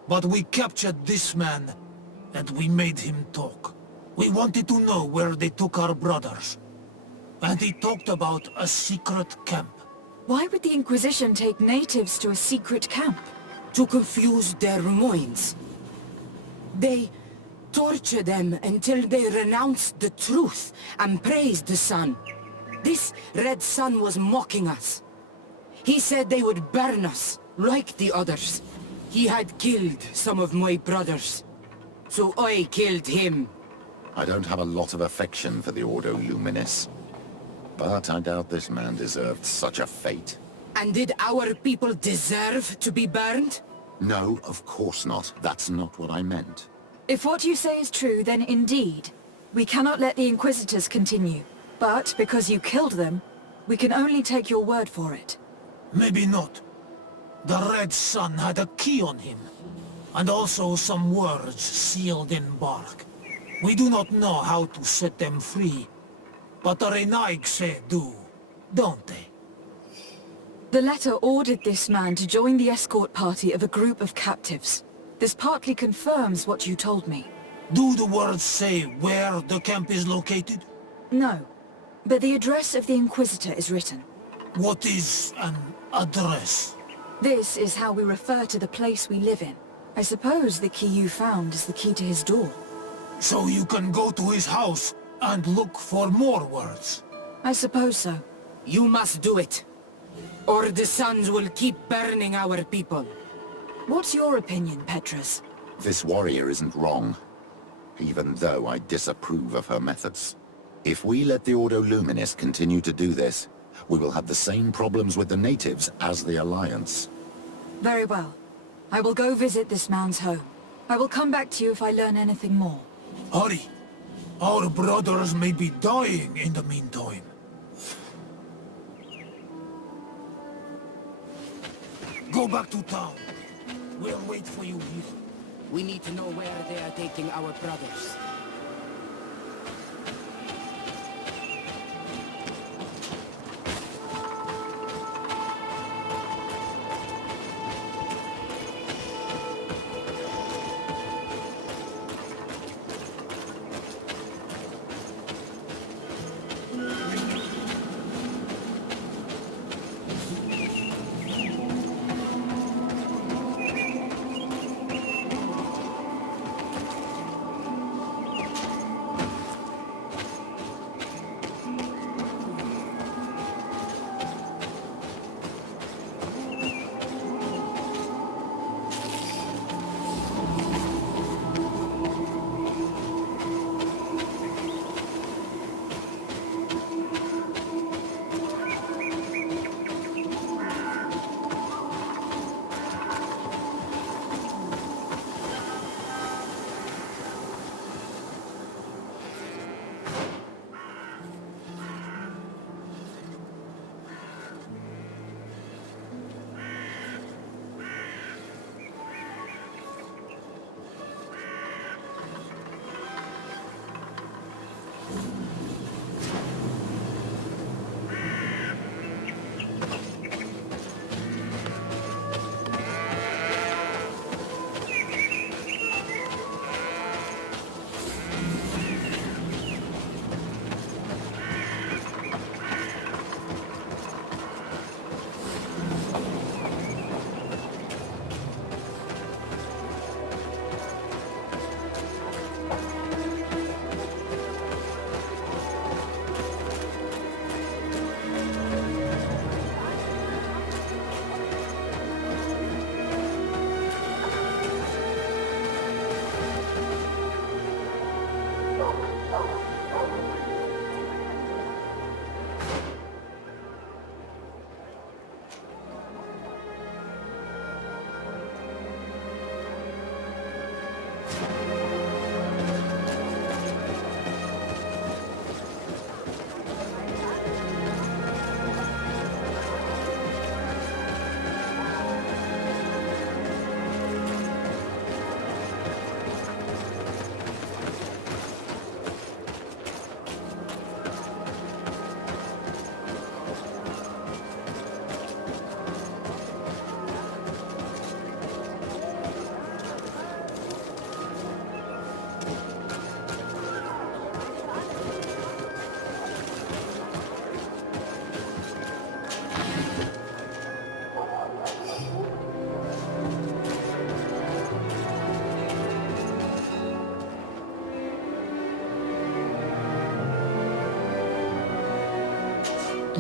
But we captured this man, and we made him talk. We wanted to know where they took our brothers. And he talked about a secret camp. Why would the Inquisition take natives to a secret camp? To confuse their minds. They torture them until they renounce the truth and praise the sun. This Red Sun was mocking us. He said they would burn us, like the others. He had killed some of my brothers, so I killed him. I don't have a lot of affection for the Ordo Luminis, but I doubt this man deserved such a fate. And did our people deserve to be burned? No, of course not. That's not what I meant. If what you say is true, then indeed, we cannot let the Inquisitors continue. But because you killed them, we can only take your word for it. Maybe not. The Red Sun had a key on him, and also some words sealed in bark. We do not know how to set them free, but the Renaigse do, don't they? The letter ordered this man to join the escort party of a group of captives. This partly confirms what you told me. Do the words say where the camp is located? No, but the address of the Inquisitor is written. What is an address? This is how we refer to the place we live in. I suppose the key you found is the key to his door. So you can go to his house and look for more words? I suppose so. You must do it, or the suns will keep burning our people. What's your opinion, Petrus? This warrior isn't wrong, even though I disapprove of her methods. If we let the Ordo Luminis continue to do this, we will have the same problems with the natives as the Alliance. Very well. I will go visit this man's home. I will come back to you if I learn anything more. Hurry! Our brothers may be dying in the meantime. Go back to town. We'll wait for you here. We need to know where they are taking our brothers.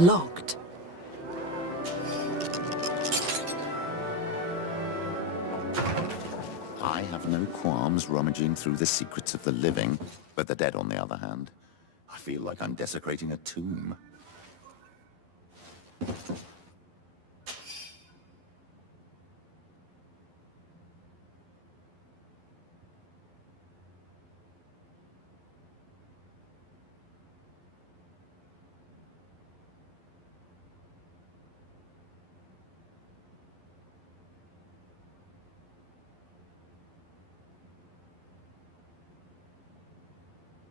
locked. I have no qualms rummaging through the secrets of the living, but the dead, on the other hand, I feel like I'm desecrating a tomb.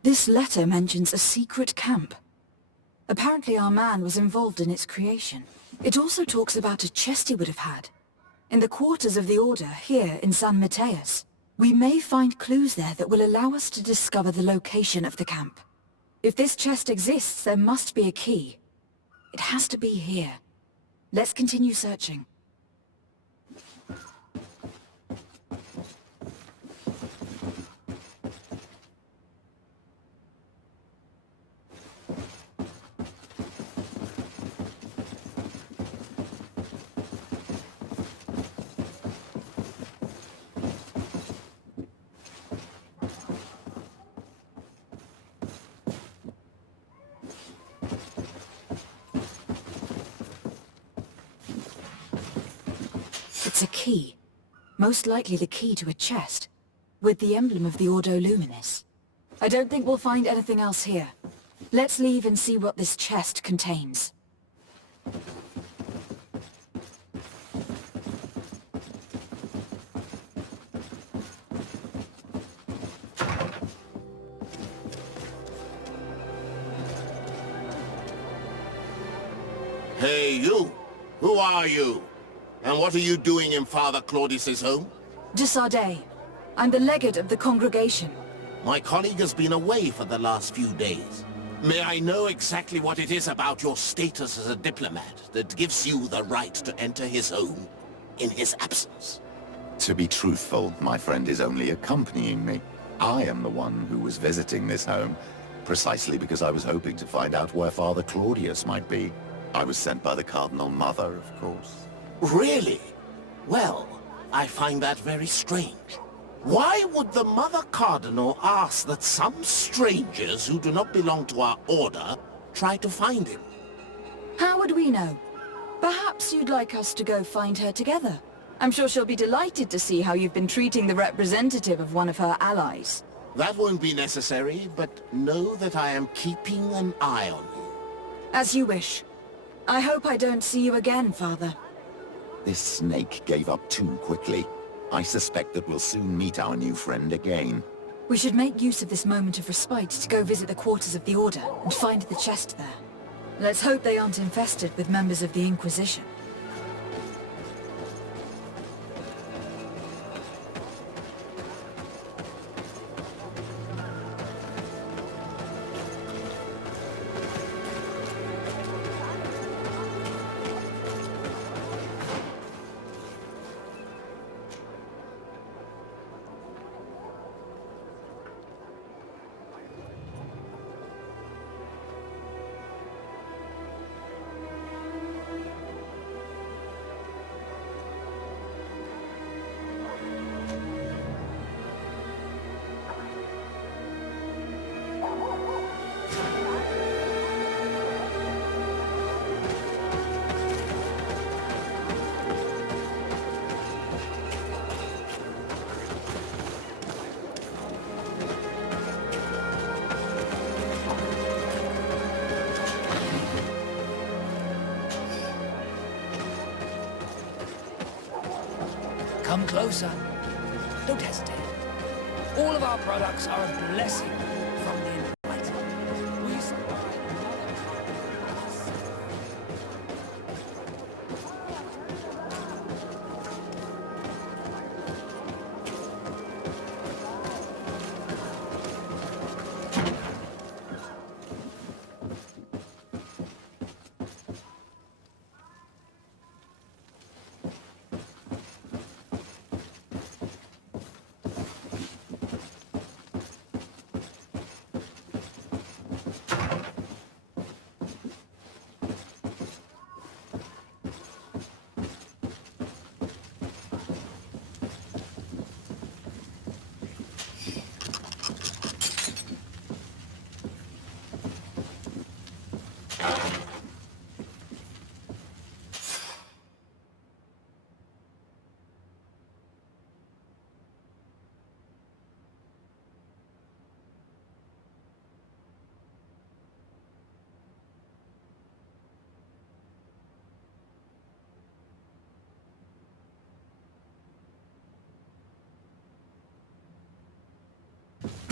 This letter mentions a secret camp. Apparently our man was involved in its creation. It also talks about a chest he would have had. In the quarters of the Order, here in San Mateus. We may find clues there that will allow us to discover the location of the camp. If this chest exists, there must be a key. It has to be here. Let's continue searching. It's a key. Most likely the key to a chest, with the emblem of the Ordo Luminis. I don't think we'll find anything else here. Let's leave and see what this chest contains. Hey, you! Who are you? And what are you doing in Father Claudius's home? De Sardet. I'm the legate of the congregation. My colleague has been away for the last few days. May I know exactly what it is about your status as a diplomat that gives you the right to enter his home in his absence? To be truthful, my friend is only accompanying me. I am the one who was visiting this home, precisely because I was hoping to find out where Father Claudius might be. I was sent by the Cardinal Mother, of course. Really? Well, I find that very strange. Why would the Mother Cardinal ask that some strangers who do not belong to our order try to find him? How would we know? Perhaps you'd like us to go find her together. I'm sure she'll be delighted to see how you've been treating the representative of one of her allies. That won't be necessary, but know that I am keeping an eye on you. As you wish. I hope I don't see you again, Father. This snake gave up too quickly. I suspect that we'll soon meet our new friend again. We should make use of this moment of respite to go visit the quarters of the Order and find the chest there. Let's hope they aren't infested with members of the Inquisition. Come closer. Don't hesitate. All of our products are a blessing from the Almighty. We supply...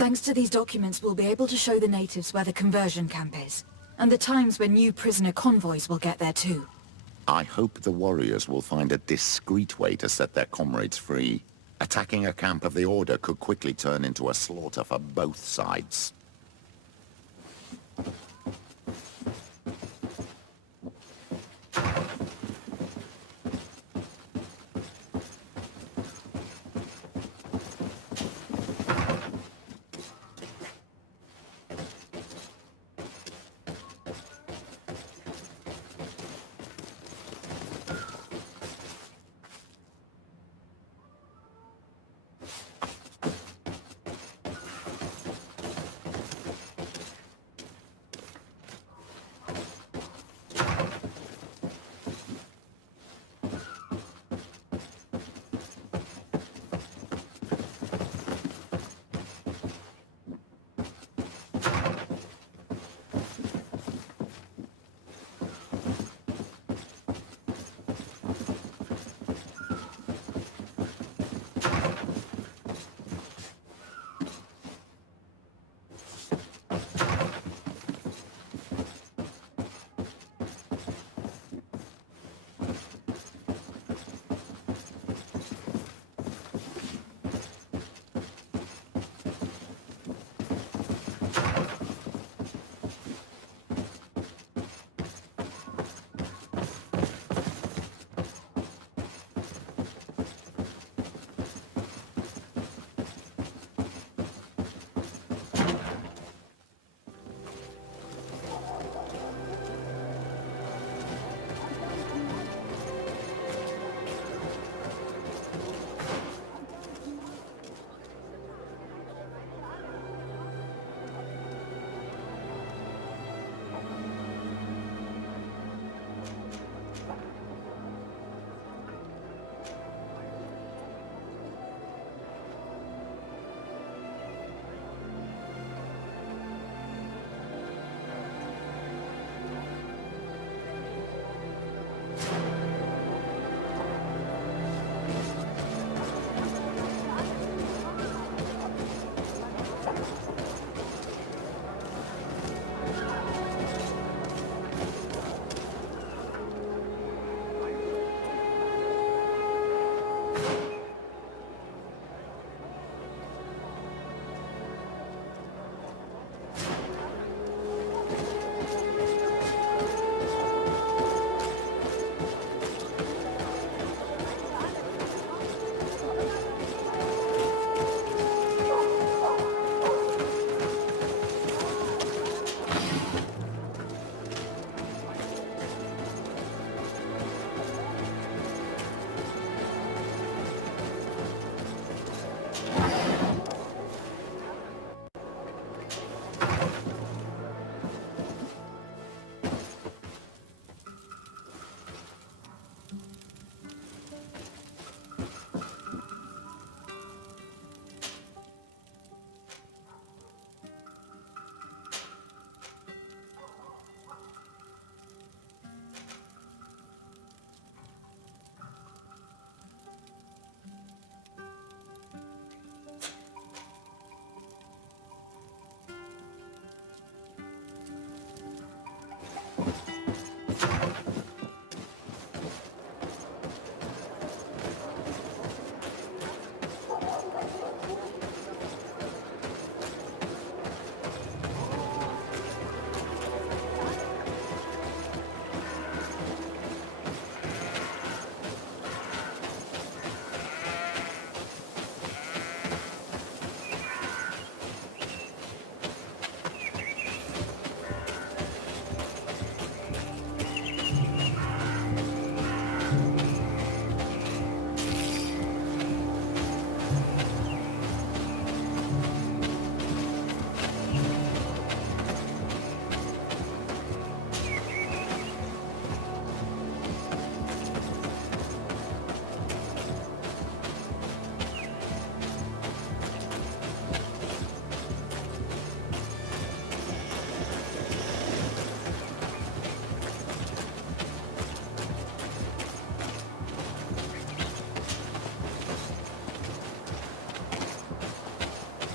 Thanks to these documents, we'll be able to show the natives where the conversion camp is, and the times when new prisoner convoys will get there too. I hope the warriors will find a discreet way to set their comrades free. Attacking a camp of the Order could quickly turn into a slaughter for both sides.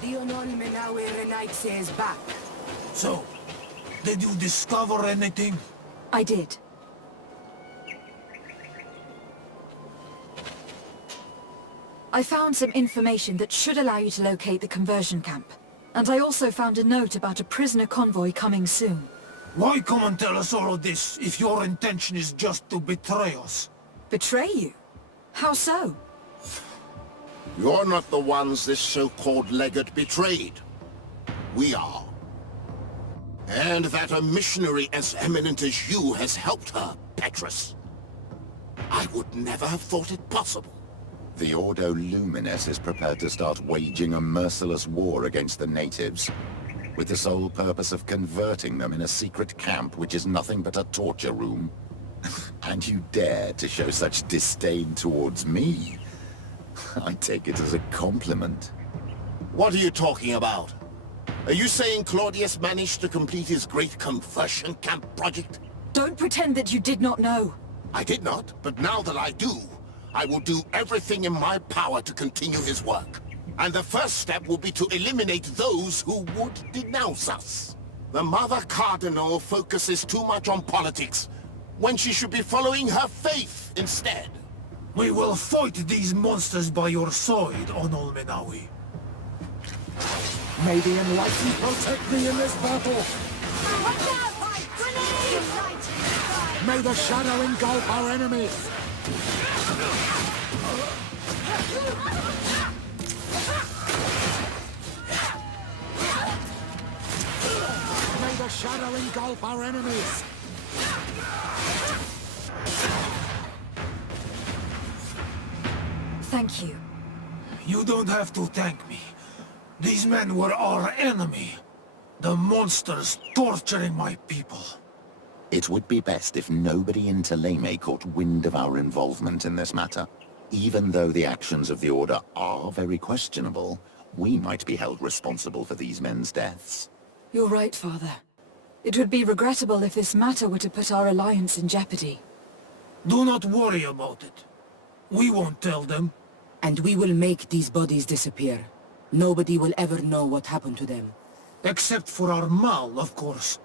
The Onolmenawe Renaitse is back. So, did you discover anything? I did. I found some information that should allow you to locate the conversion camp. And I also found a note about a prisoner convoy coming soon. Why come and tell us all of this if your intention is just to betray us? Betray you? How so? You're not the ones this so-called legate betrayed. We are. And that a missionary as eminent as you has helped her, Petrus. I would never have thought it possible. The Ordo Luminis is prepared to start waging a merciless war against the natives, with the sole purpose of converting them in a secret camp which is nothing but a torture room. And you dare to show such disdain towards me? I take it as a compliment. What are you talking about? Are you saying Claudius managed to complete his great conversion camp project? Don't pretend that you did not know. I did not, but now that I do, I will do everything in my power to continue his work. And the first step will be to eliminate those who would denounce us. The Mother Cardinal focuses too much on politics, when she should be following her faith instead. We will fight these monsters by your side, Onolmenawe. May the Enlightened protect me in this battle! Watch out! Grenade! May the shadow engulf our enemies! May the shadow engulf our enemies! Thank you. You don't have to thank me. These men were our enemy. The monsters torturing my people. It would be best if nobody in Teleme caught wind of our involvement in this matter. Even though the actions of the Order are very questionable, we might be held responsible for these men's deaths. You're right, Father. It would be regrettable if this matter were to put our alliance in jeopardy. Do not worry about it. We won't tell them. And we will make these bodies disappear. Nobody will ever know what happened to them. Except for our Mal, of course.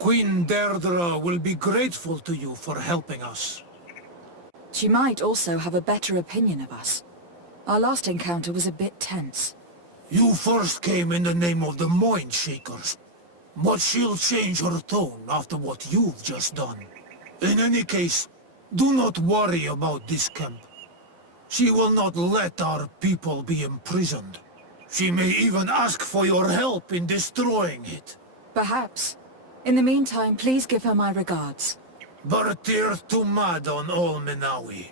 Queen Deirdre will be grateful to you for helping us. She might also have a better opinion of us. Our last encounter was a bit tense. You first came in the name of the Mind Shakers. But she'll change her tone after what you've just done. In any case, do not worry about this camp. She will not let our people be imprisoned. She may even ask for your help in destroying it. Perhaps. In the meantime, please give her my regards. Bartir to mad on all Menawi.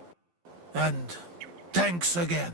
And thanks again.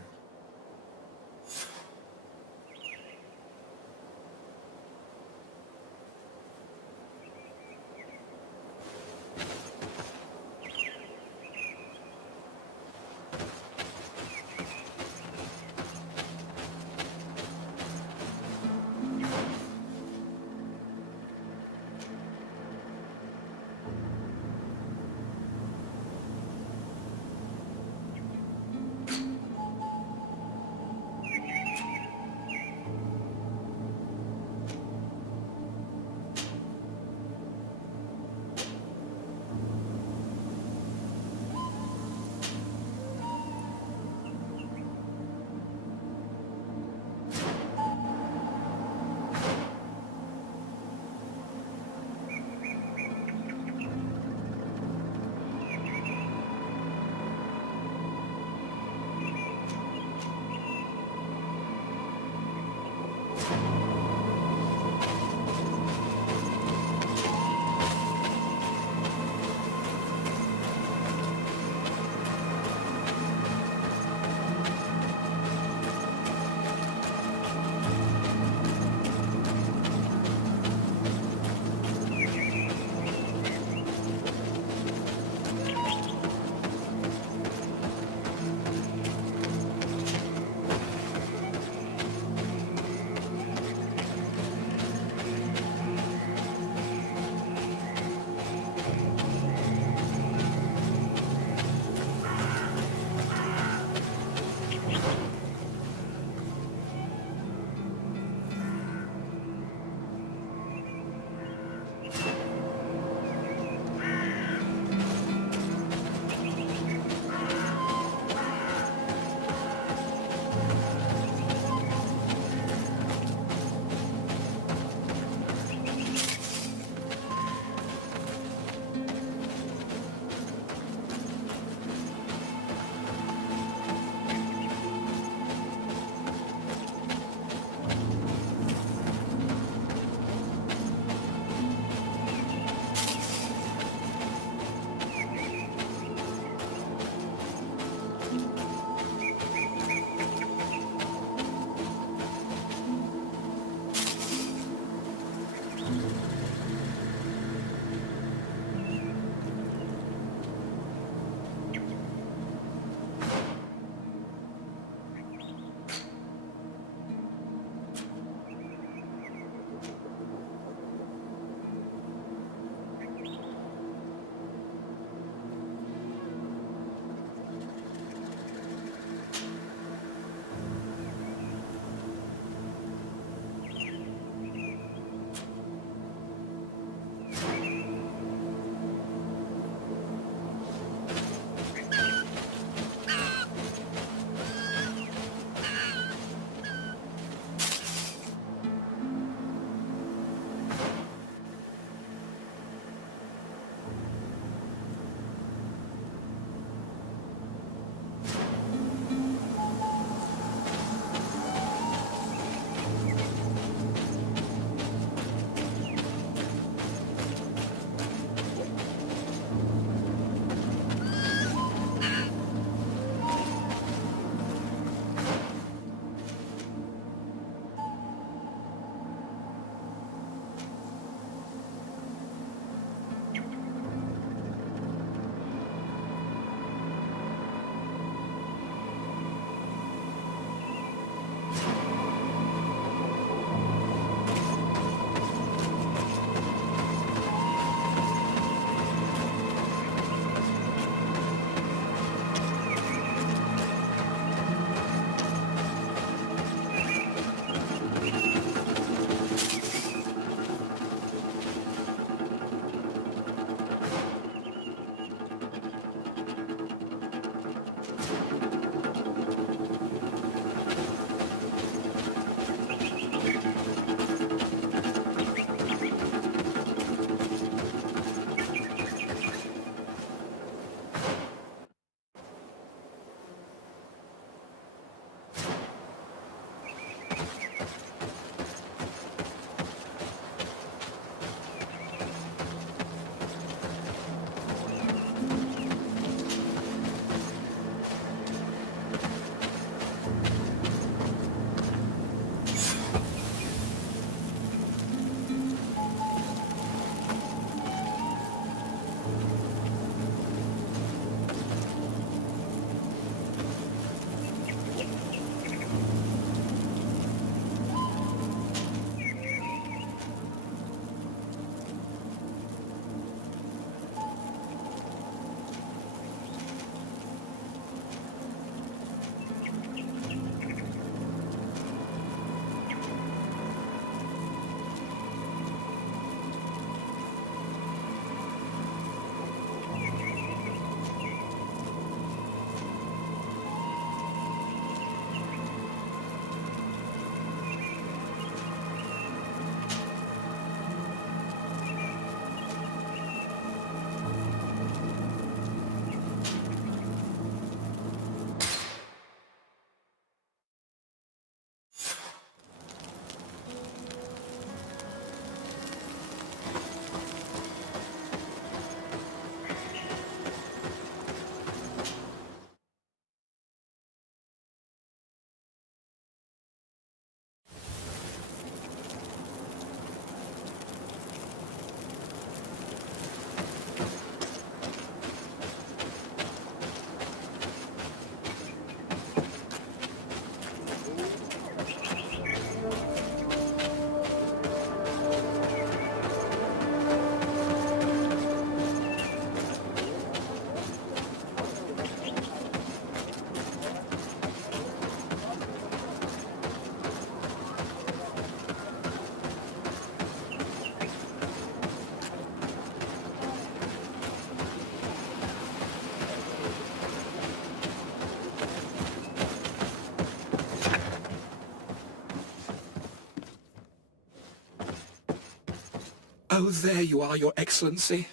Oh, there you are, Your Excellency.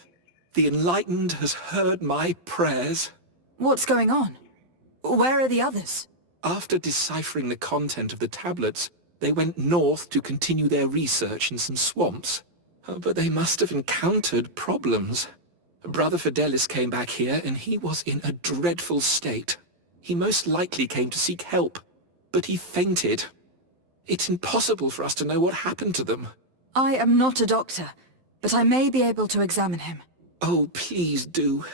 The Enlightened has heard my prayers. What's going on? Where are the others? After deciphering the content of the tablets, they went north to continue their research in some swamps. But they must have encountered problems. Brother Fidelis came back here and he was in a dreadful state. He most likely came to seek help, but he fainted. It's impossible for us to know what happened to them. I am not a doctor, but I may be able to examine him. Oh, please do.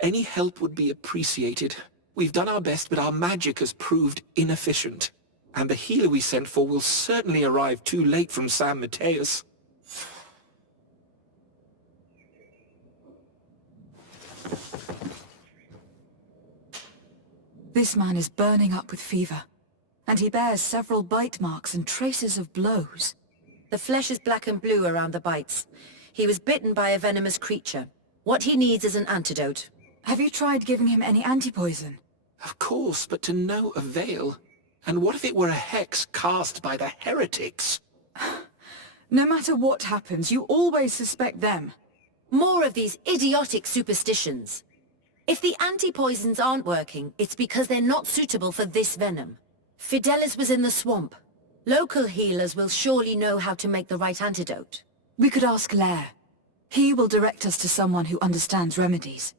Any help would be appreciated. We've done our best, but our magic has proved inefficient. And the healer we sent for will certainly arrive too late from San Mateus. This man is burning up with fever, and he bears several bite marks and traces of blows. The flesh is black and blue around the bites. He was bitten by a venomous creature. What he needs is an antidote. Have you tried giving him any anti-poison? Of course, but to no avail. And what if it were a hex cast by the heretics? No matter what happens, you always suspect them. More of these idiotic superstitions. If the anti-poisons aren't working, it's because they're not suitable for this venom. Fidelis was in the swamp. Local healers will surely know how to make the right antidote. We could ask Lair. He will direct us to someone who understands remedies.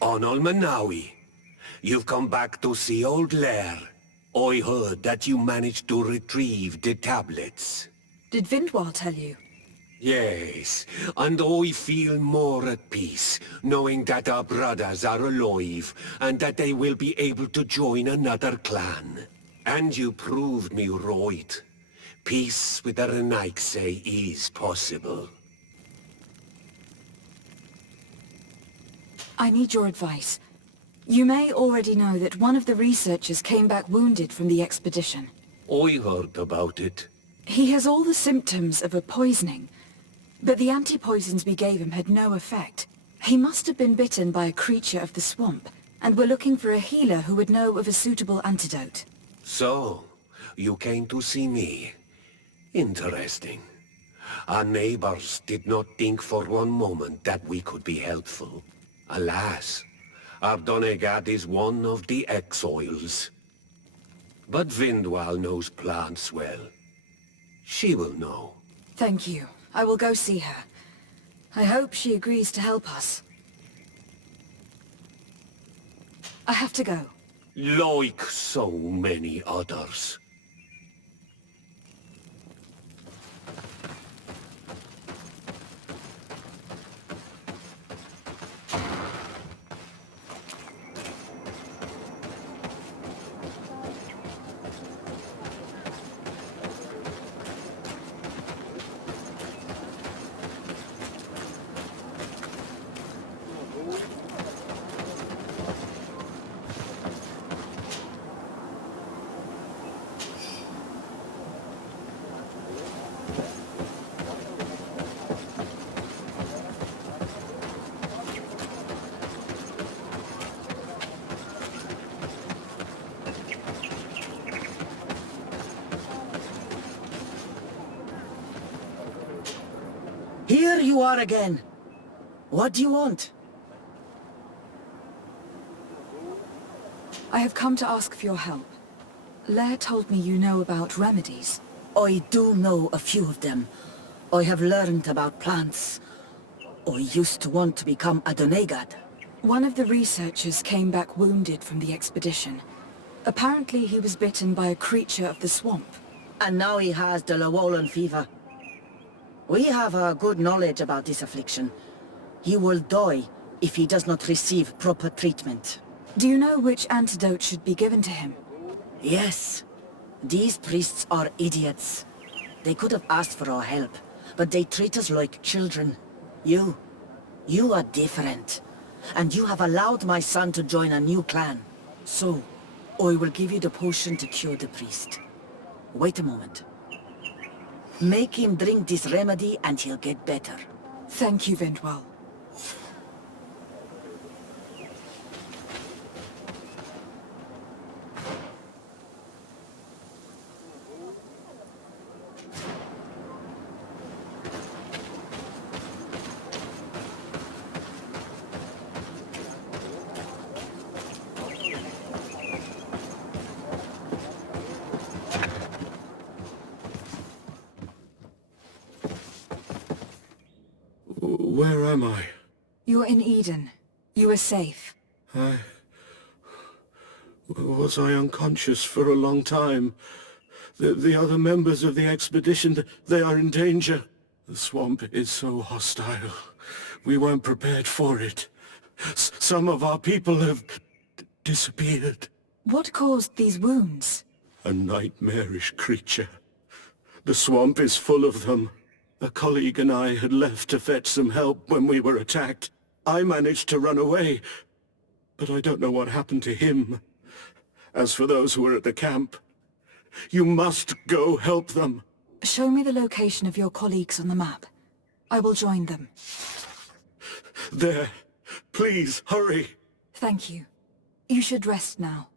Onol Manawi, you've come back to see old Lair. I heard that you managed to retrieve the tablets. Did Vindwal tell you? Yes, and I feel more at peace, knowing that our brothers are alive, and that they will be able to join another clan. And you proved me right. Peace with the Renaigse is possible. I need your advice. You may already know that one of the researchers came back wounded from the expedition. I heard about it. He has all the symptoms of a poisoning, but the anti-poisons we gave him had no effect. He must have been bitten by a creature of the swamp, and we're looking for a healer who would know of a suitable antidote. So, you came to see me. Interesting. Our neighbors did not think for one moment that we could be helpful. Alas, our Donegat is one of the exiles. But Vindwal knows plants well. She will know. Thank you. I will go see her. I hope she agrees to help us. I have to go. Like so many others. Here you are again. What do you want? I have come to ask for your help. Lair told me you know about remedies. I do know a few of them. I have learned about plants. I used to want to become a Donegad. One of the researchers came back wounded from the expedition. Apparently he was bitten by a creature of the swamp. And now he has the Llewellyn fever. We have a good knowledge about this affliction. He will die if he does not receive proper treatment. Do you know which antidote should be given to him? Yes. These priests are idiots. They could have asked for our help, but they treat us like children. You are different. And you have allowed my son to join a new clan. So, I will give you the potion to cure the priest. Wait a moment. Make him drink this remedy and he'll get better. Thank you, Vindwell. Where am I? You're in Eden. You are safe. Was I unconscious for a long time? The other members of the expedition, they are in danger. The swamp is so hostile. We weren't prepared for it. Some of our people have disappeared. What caused these wounds? A nightmarish creature. The swamp is full of them. A colleague and I had left to fetch some help when we were attacked. I managed to run away, but I don't know what happened to him. As for those who are at the camp, you must go help them. Show me the location of your colleagues on the map. I will join them. There. Please, hurry. Thank you. You should rest now.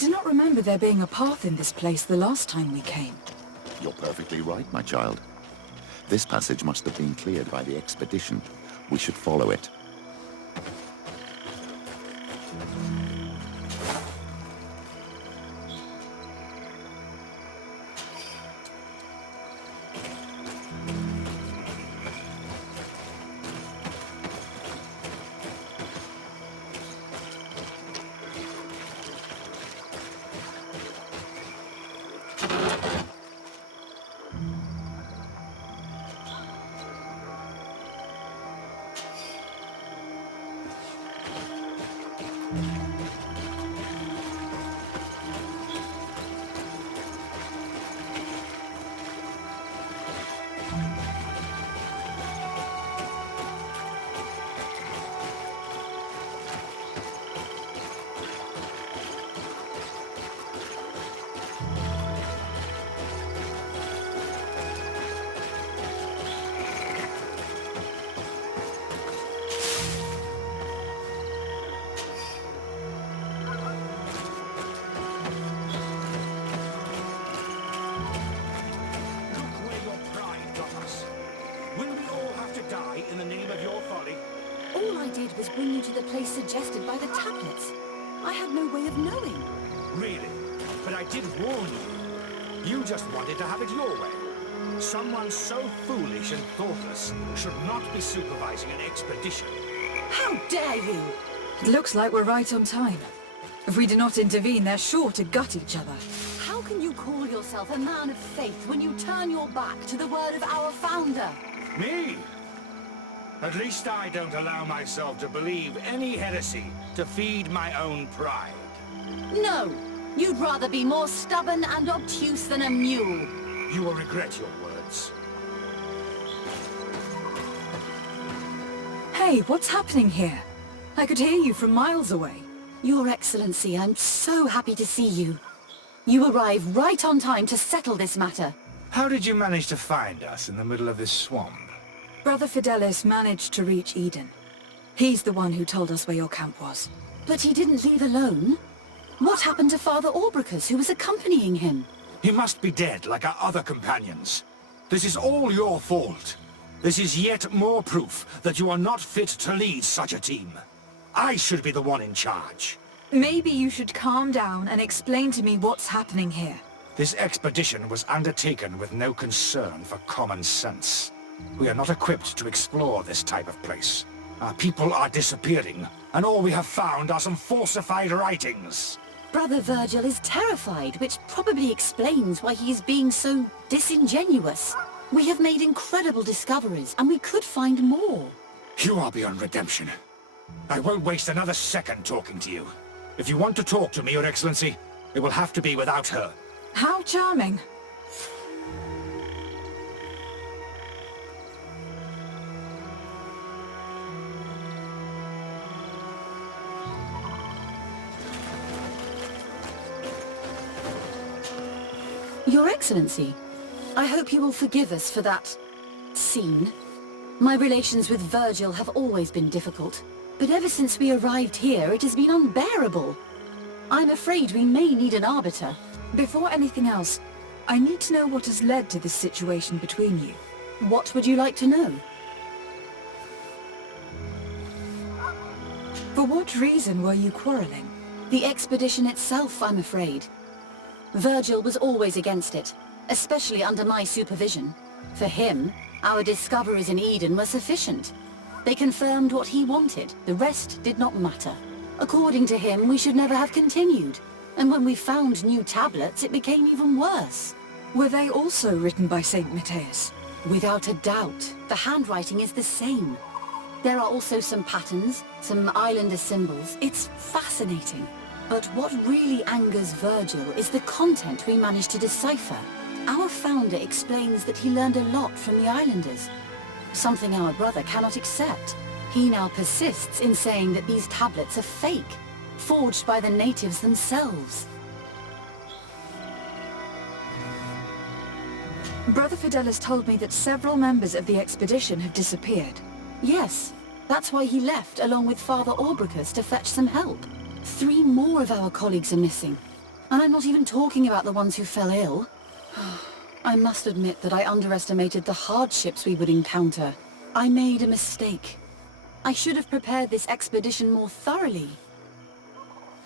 do not remember there being a path in this place the last time we came. You're perfectly right, my child. This passage must have been cleared by the expedition. We should follow it. All I did was bring you to the place suggested by the tablets. I had no way of knowing. Really? But I did warn you. You just wanted to have it your way. Someone so foolish and thoughtless should not be supervising an expedition. How dare you! It looks like we're right on time. If we do not intervene, they're sure to gut each other. How can you call yourself a man of faith when you turn your back to the word of our founder? Me? At least I don't allow myself to believe any heresy to feed my own pride. No! You'd rather be more stubborn and obtuse than a mule. You will regret your words. Hey, what's happening here? I could hear you from miles away. Your Excellency, I'm so happy to see you. You arrived right on time to settle this matter. How did you manage to find us in the middle of this swamp? Brother Fidelis managed to reach Eden. He's the one who told us where your camp was. But he didn't leave alone. What happened to Father Orbricus, who was accompanying him? He must be dead, like our other companions. This is all your fault. This is yet more proof that you are not fit to lead such a team. I should be the one in charge. Maybe you should calm down and explain to me what's happening here. This expedition was undertaken with no concern for common sense. We are not equipped to explore this type of place. Our people are disappearing, and all we have found are some falsified writings. Brother Virgil is terrified, which probably explains why he is being so disingenuous. We have made incredible discoveries, and we could find more. You are beyond redemption. I won't waste another second talking to you. If you want to talk to me, Your Excellency, it will have to be without her. How charming. Your Excellency, I hope you will forgive us for that scene. My relations with Virgil have always been difficult, but ever since we arrived here, it has been unbearable. I'm afraid we may need an arbiter. Before anything else, I need to know what has led to this situation between you. What would you like to know? For what reason were you quarreling? The expedition itself, I'm afraid. Virgil was always against it, especially under my supervision. For him, our discoveries in Eden were sufficient. They confirmed what he wanted. The rest did not matter. According to him, we should never have continued. And when we found new tablets, it became even worse. Were they also written by Saint Matthias? Without a doubt. The handwriting is the same. There are also some patterns, some islander symbols. It's fascinating. But what really angers Virgil is the content we managed to decipher. Our founder explains that he learned a lot from the islanders, something our brother cannot accept. He now persists in saying that these tablets are fake, forged by the natives themselves. Brother Fidelis told me that several members of the expedition have disappeared. Yes, that's why he left along with Father Orbricus to fetch some help. 3 more of our colleagues are missing. And I'm not even talking about the ones who fell ill. I must admit that I underestimated the hardships we would encounter. I made a mistake. I should have prepared this expedition more thoroughly.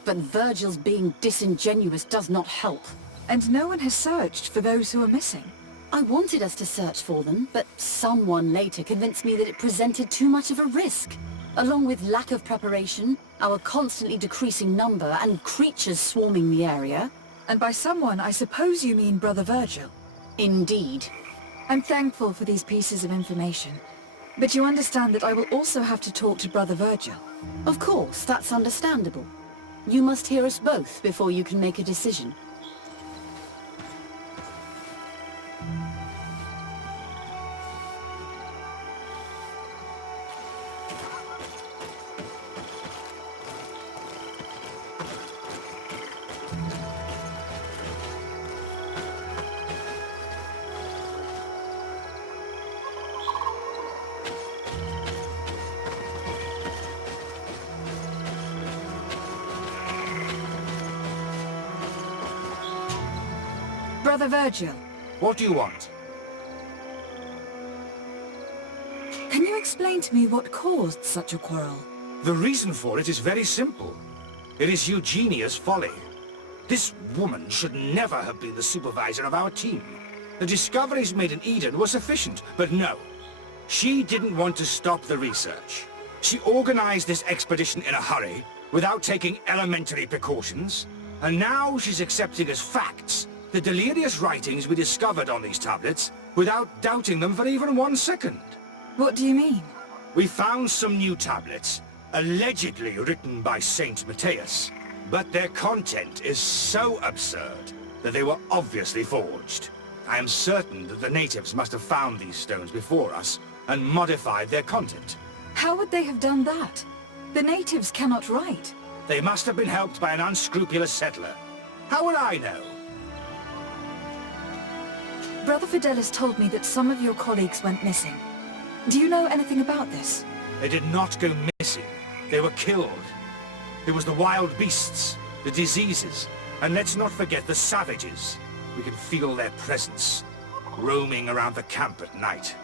But Virgil's being disingenuous does not help. And no one has searched for those who are missing. I wanted us to search for them, but someone later convinced me that it presented too much of a risk. Along with lack of preparation, our constantly decreasing number, and creatures swarming the area. And by someone, I suppose you mean Brother Virgil. Indeed. I'm thankful for these pieces of information. But you understand that I will also have to talk to Brother Virgil. Of course, that's understandable. You must hear us both before you can make a decision. Brother Virgil. What do you want? Can you explain to me what caused such a quarrel? The reason for it is very simple. It is Eugenia's folly. This woman should never have been the supervisor of our team. The discoveries made in Eden were sufficient, but no. She didn't want to stop the research. She organized this expedition in a hurry, without taking elementary precautions, and now she's accepting as facts the delirious writings we discovered on these tablets, without doubting them for even 1 second. What do you mean? We found some new tablets, allegedly written by Saint Matthias, but their content is so absurd that they were obviously forged. I am certain that the natives must have found these stones before us and modified their content. How would they have done that? The natives cannot write. They must have been helped by an unscrupulous settler. How would I know? Brother Fidelis told me that some of your colleagues went missing. Do you know anything about this? They did not go missing. They were killed. There was the wild beasts, the diseases, and let's not forget the savages. We can feel their presence, roaming around the camp at night.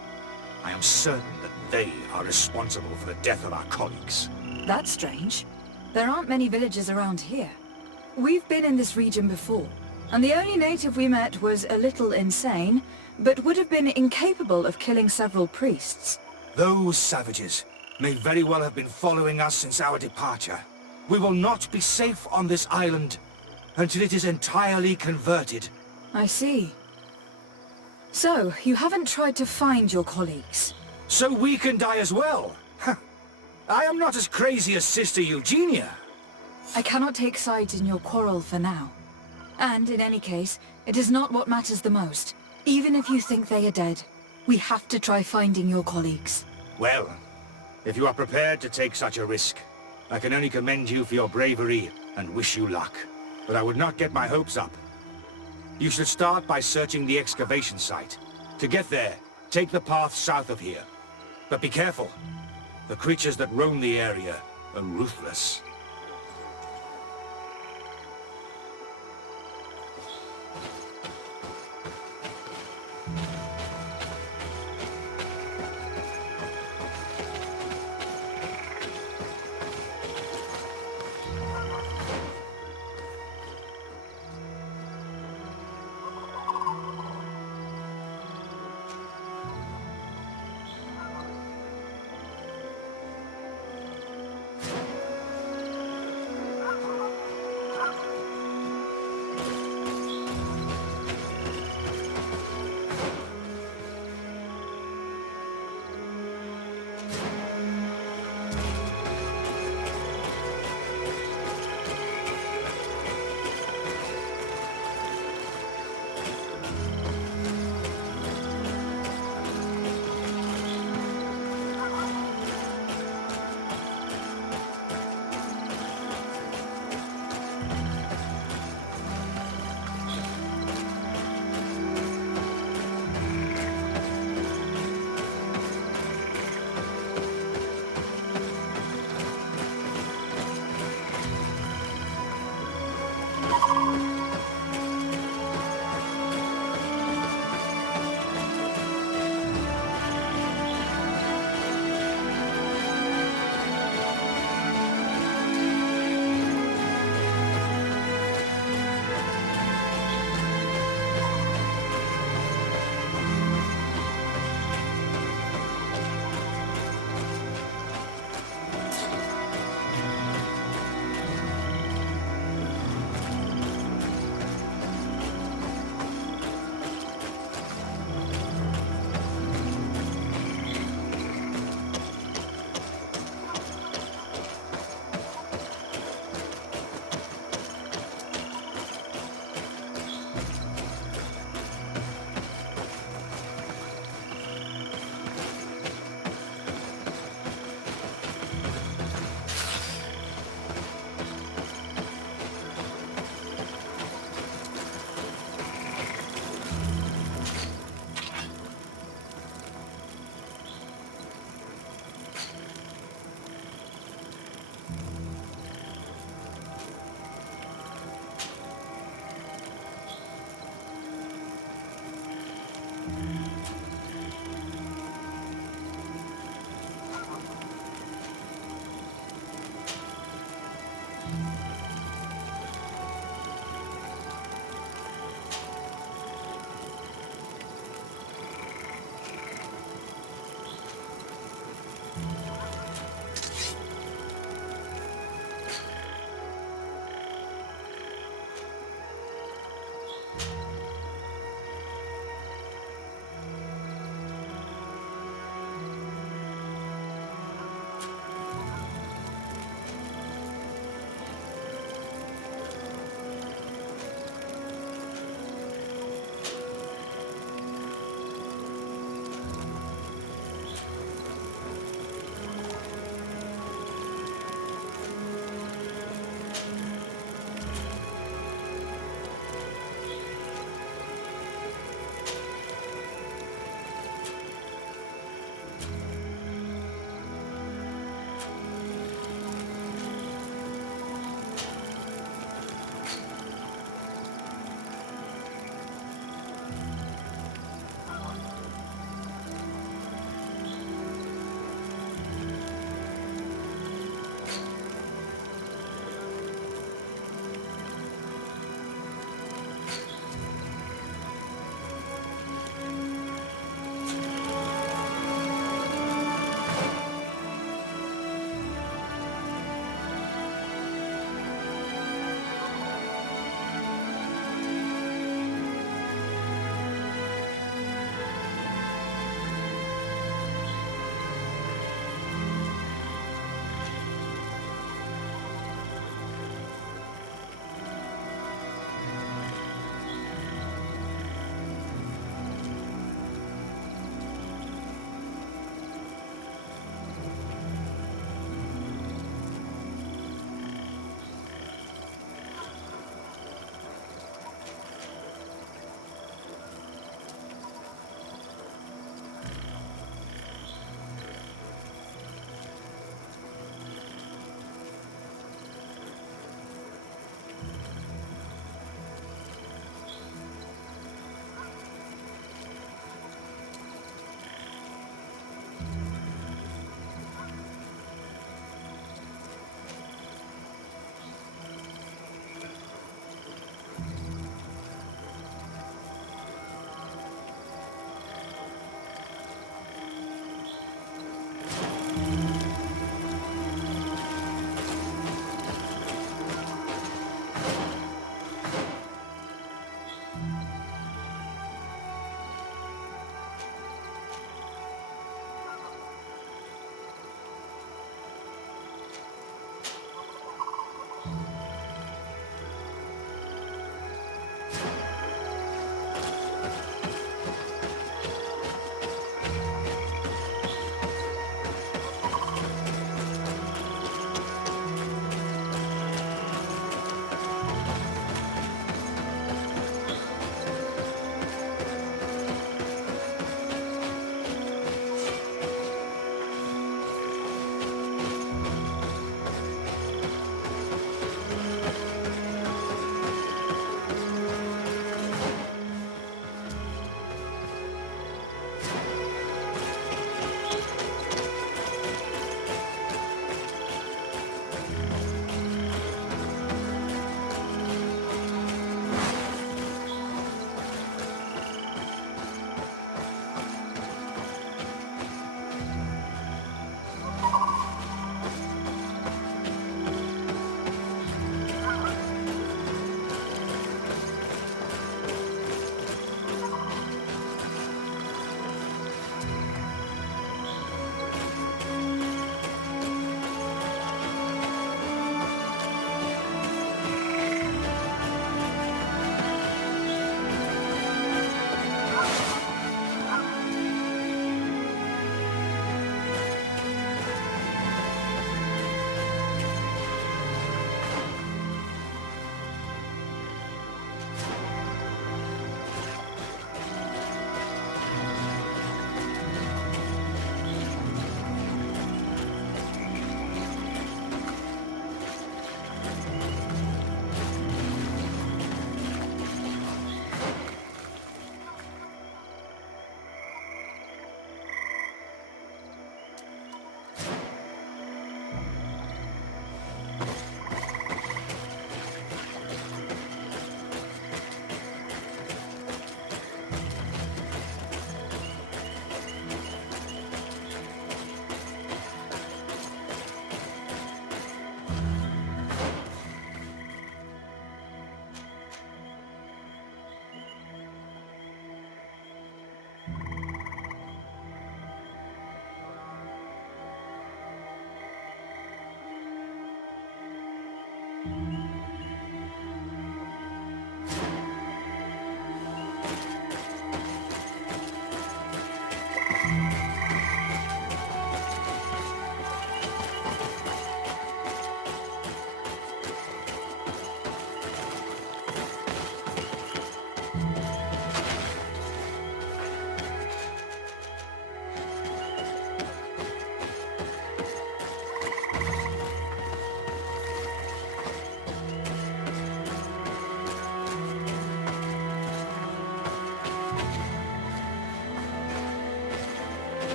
I am certain that they are responsible for the death of our colleagues. That's strange. There aren't many villages around here. We've been in this region before, and the only native we met was a little insane, but would have been incapable of killing several priests. Those savages may very well have been following us since our departure. We will not be safe on this island until it is entirely converted. I see. So, you haven't tried to find your colleagues? So we can die as well? I am not as crazy as Sister Eugenia. I cannot take sides in your quarrel for now. And in any case, it is not what matters the most. Even if you think they are dead, we have to try finding your colleagues. Well, if you are prepared to take such a risk, I can only commend you for your bravery and wish you luck. But I would not get my hopes up. You should start by searching the excavation site. To get there, take the path south of here. But be careful. The creatures that roam the area are ruthless.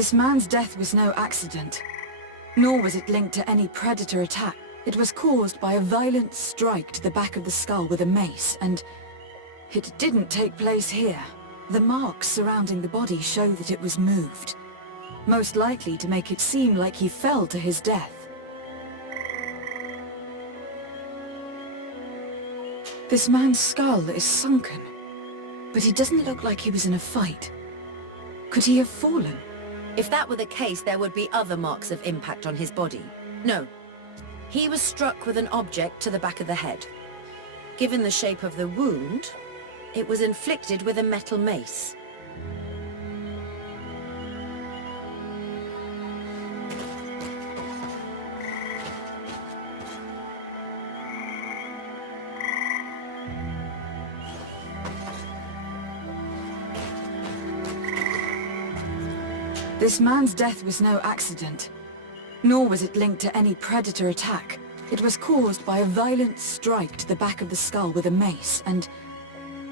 This man's death was no accident, nor was it linked to any predator attack. It was caused by a violent strike to the back of the skull with a mace, and it didn't take place here. The marks surrounding the body show that it was moved, most likely to make it seem like he fell to his death. This man's skull is sunken, but he doesn't look like he was in a fight. Could he have fallen? If that were the case, there would be other marks of impact on his body. No. He was struck with an object to the back of the head. Given the shape of the wound, it was inflicted with a metal mace. This man's death was no accident, nor was it linked to any predator attack. It was caused by a violent strike to the back of the skull with a mace, and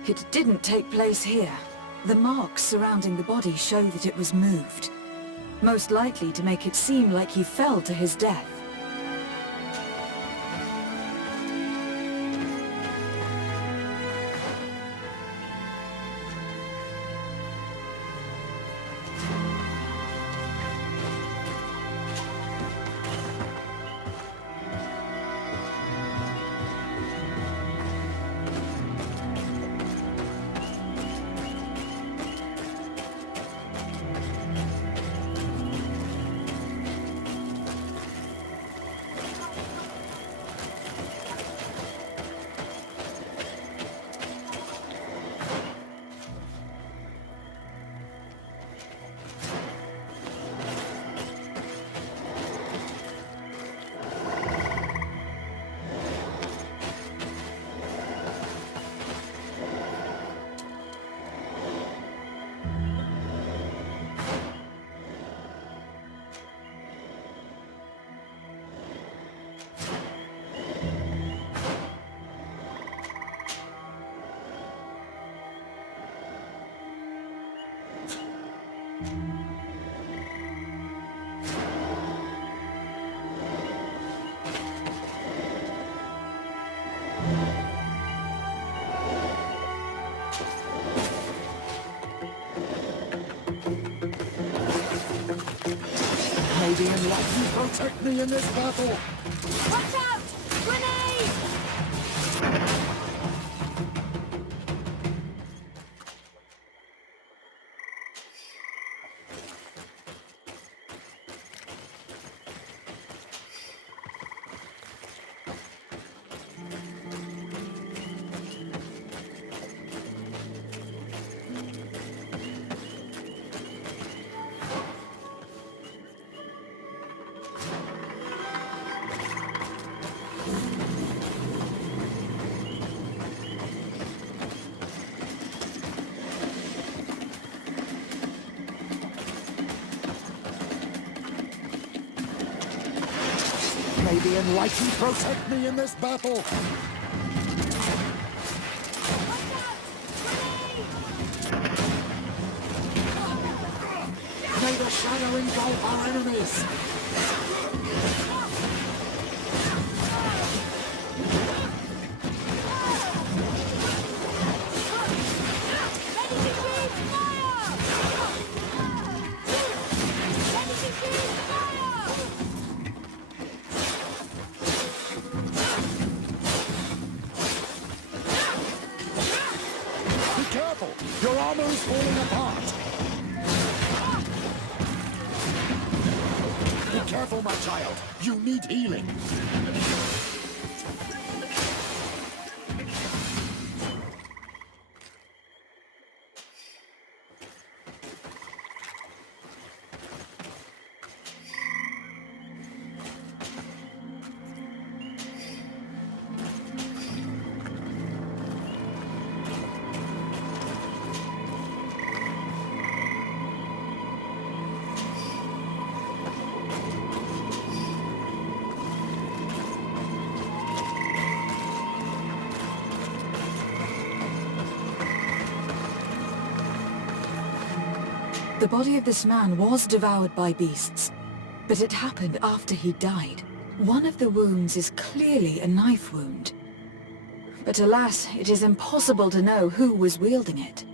it didn't take place here. The marks surrounding the body show that it was moved, most likely to make it seem like he fell to his death. May the enlightened protect me in this battle! Watch out! Grenade! May the enlightened protect me in this battle! May the shadow engulf our enemies! Your armor is falling apart! Be careful, my child. You need healing. The body of this man was devoured by beasts, but it happened after he died. One of the wounds is clearly a knife wound. But alas, it is impossible to know who was wielding it.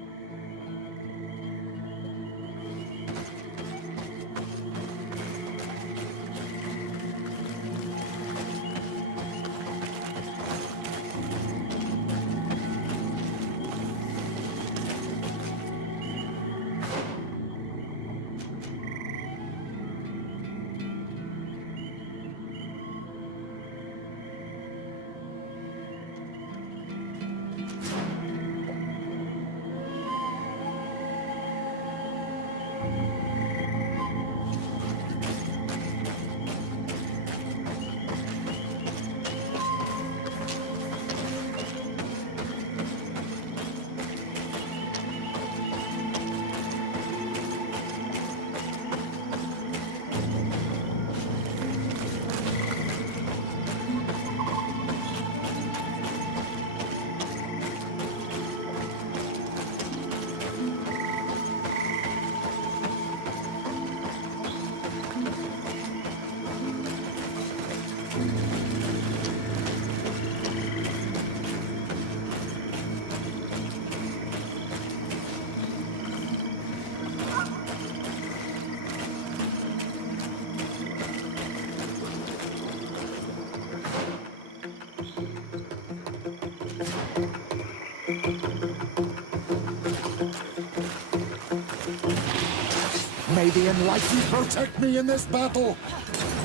May the Enlightened protect me in this battle!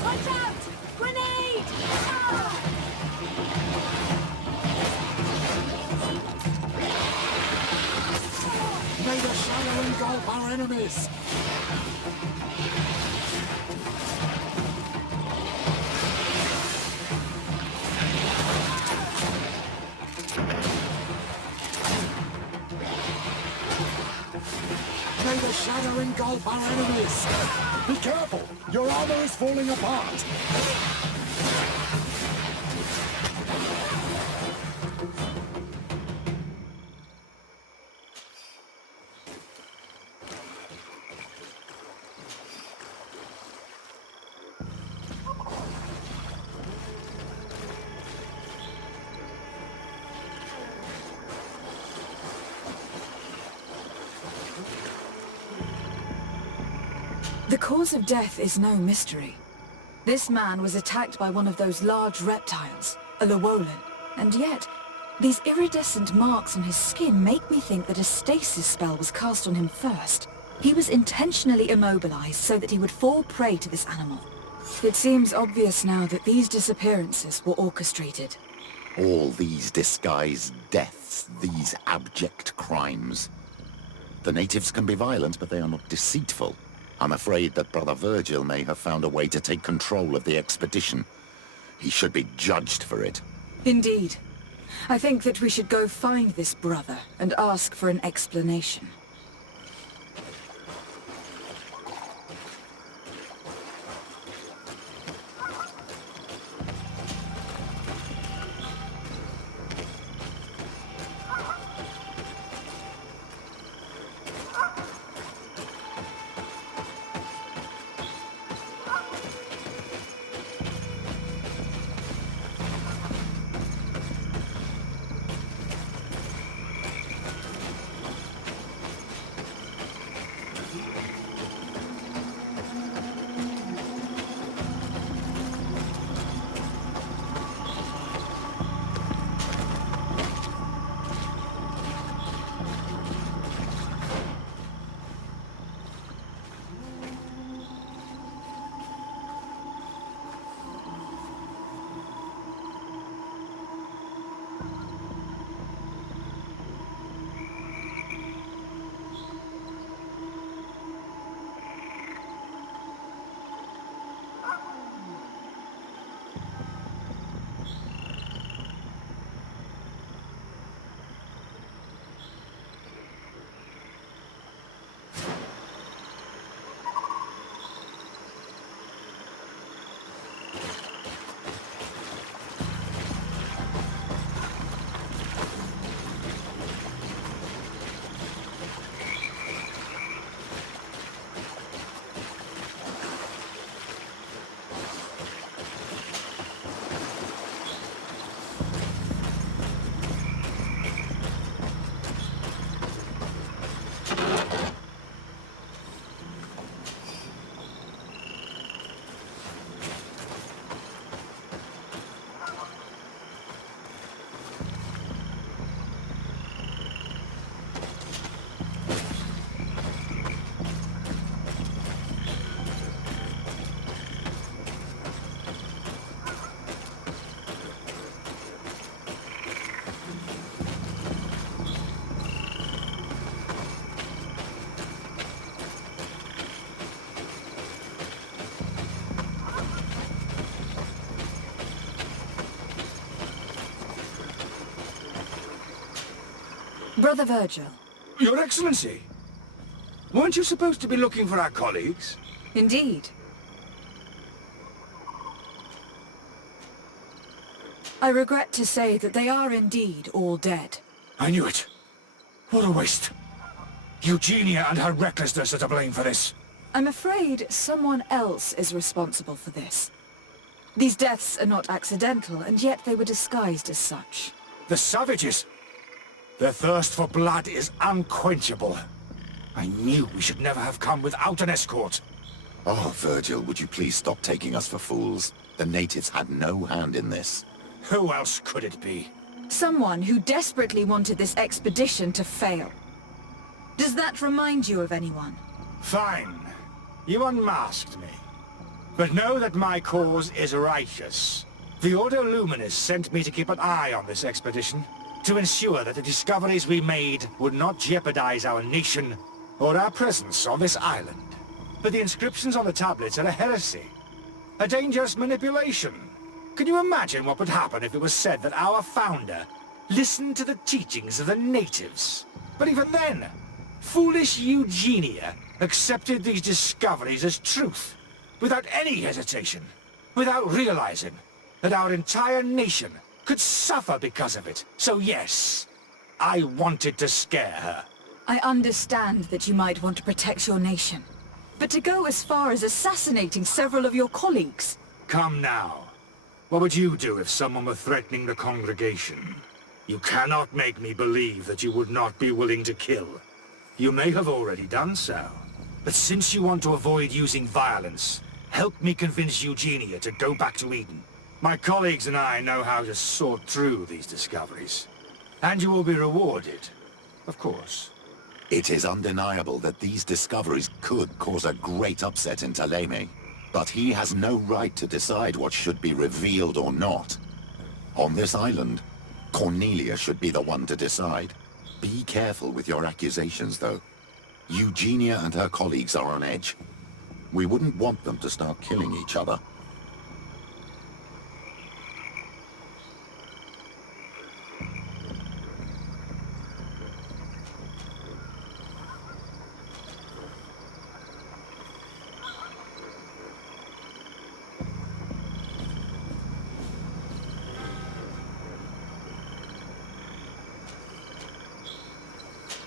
Watch out! Grenade! Ah! May the shadow engulf our enemies! May the shadow engulf our enemies! Be careful! Your armor is falling apart! The cause of death is no mystery. This man was attacked by one of those large reptiles, a Llewellyn, and yet, these iridescent marks on his skin make me think that a stasis spell was cast on him first. He was intentionally immobilized so that he would fall prey to this animal. It seems obvious now that these disappearances were orchestrated. All these disguised deaths, these abject crimes. The natives can be violent, but they are not deceitful. I'm afraid that Brother Virgil may have found a way to take control of the expedition. He should be judged for it. Indeed. I think that we should go find this brother and ask for an explanation. Brother Virgil. Your Excellency! Weren't you supposed to be looking for our colleagues? Indeed. I regret to say that they are indeed all dead. I knew it. What a waste. Eugenia and her recklessness are to blame for this. I'm afraid someone else is responsible for this. These deaths are not accidental, and yet they were disguised as such. The savages! Their thirst for blood is unquenchable. I knew we should never have come without an escort. Oh, Virgil, would you please stop taking us for fools? The natives had no hand in this. Who else could it be? Someone who desperately wanted this expedition to fail. Does that remind you of anyone? Fine. You unmasked me. But know that my cause is righteous. The Ordo Luminis sent me to keep an eye on this expedition, to ensure that the discoveries we made would not jeopardize our nation or our presence on this island. But the inscriptions on the tablets are a heresy, a dangerous manipulation. Can you imagine what would happen if it was said that our founder listened to the teachings of the natives? But even then, foolish Eugenia accepted these discoveries as truth, without any hesitation, without realizing that our entire nation could suffer because of it. So yes, I wanted to scare her. I understand that you might want to protect your nation, but to go as far as assassinating several of your colleagues... Come now. What would you do if someone were threatening the congregation? You cannot make me believe that you would not be willing to kill. You may have already done so. But since you want to avoid using violence, help me convince Eugenia to go back to Eden. My colleagues and I know how to sort through these discoveries. And you will be rewarded, of course. It is undeniable that these discoveries could cause a great upset in Ptolemy. But he has no right to decide what should be revealed or not. On this island, Cornelia should be the one to decide. Be careful with your accusations, though. Eugenia and her colleagues are on edge. We wouldn't want them to start killing each other.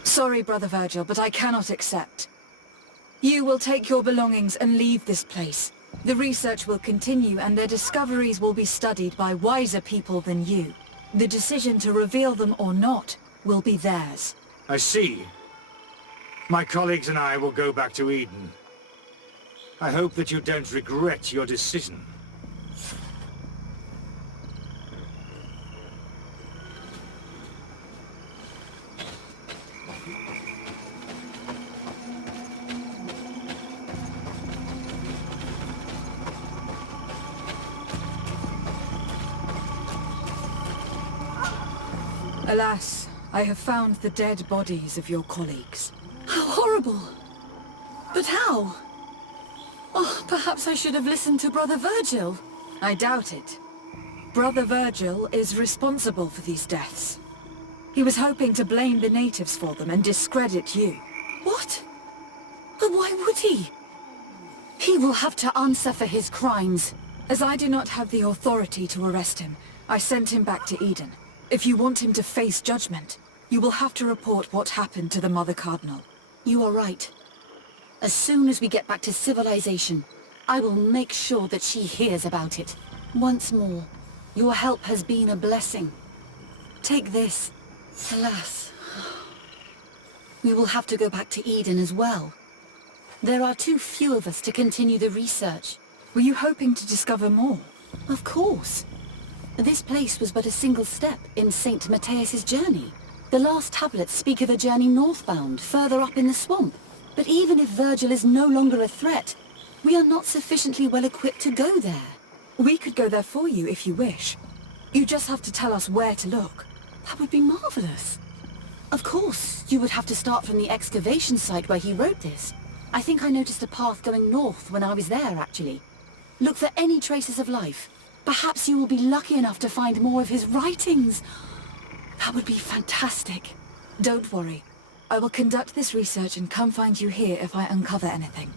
Sorry, Brother Virgil, but I cannot accept. You will take your belongings and leave this place. The research will continue and their discoveries will be studied by wiser people than you. The decision to reveal them or not will be theirs. I see. My colleagues and I will go back to Eden. I hope that you don't regret your decision. Alas, I have found the dead bodies of your colleagues. How horrible! But how? Oh, perhaps I should have listened to Brother Virgil. I doubt it. Brother Virgil is responsible for these deaths. He was hoping to blame the natives for them and discredit you. What? But why would he? He will have to answer for his crimes. As I do not have the authority to arrest him, I sent him back to Eden. If you want him to face judgment, you will have to report what happened to the Mother Cardinal. You are right. As soon as we get back to civilization, I will make sure that she hears about it. Once more, your help has been a blessing. Take this. Alas, we will have to go back to Eden as well. There are too few of us to continue the research. Were you hoping to discover more? Of course. This place was but a single step in St. Matthias's journey. The last tablets speak of a journey northbound, further up in the swamp. But even if Virgil is no longer a threat, we are not sufficiently well equipped to go there. We could go there for you if you wish. You just have to tell us where to look. That would be marvelous. Of course, you would have to start from the excavation site where he wrote this. I think I noticed a path going north when I was there, actually. Look for any traces of life. Perhaps you will be lucky enough to find more of his writings. That would be fantastic. Don't worry. I will conduct this research and come find you here if I uncover anything.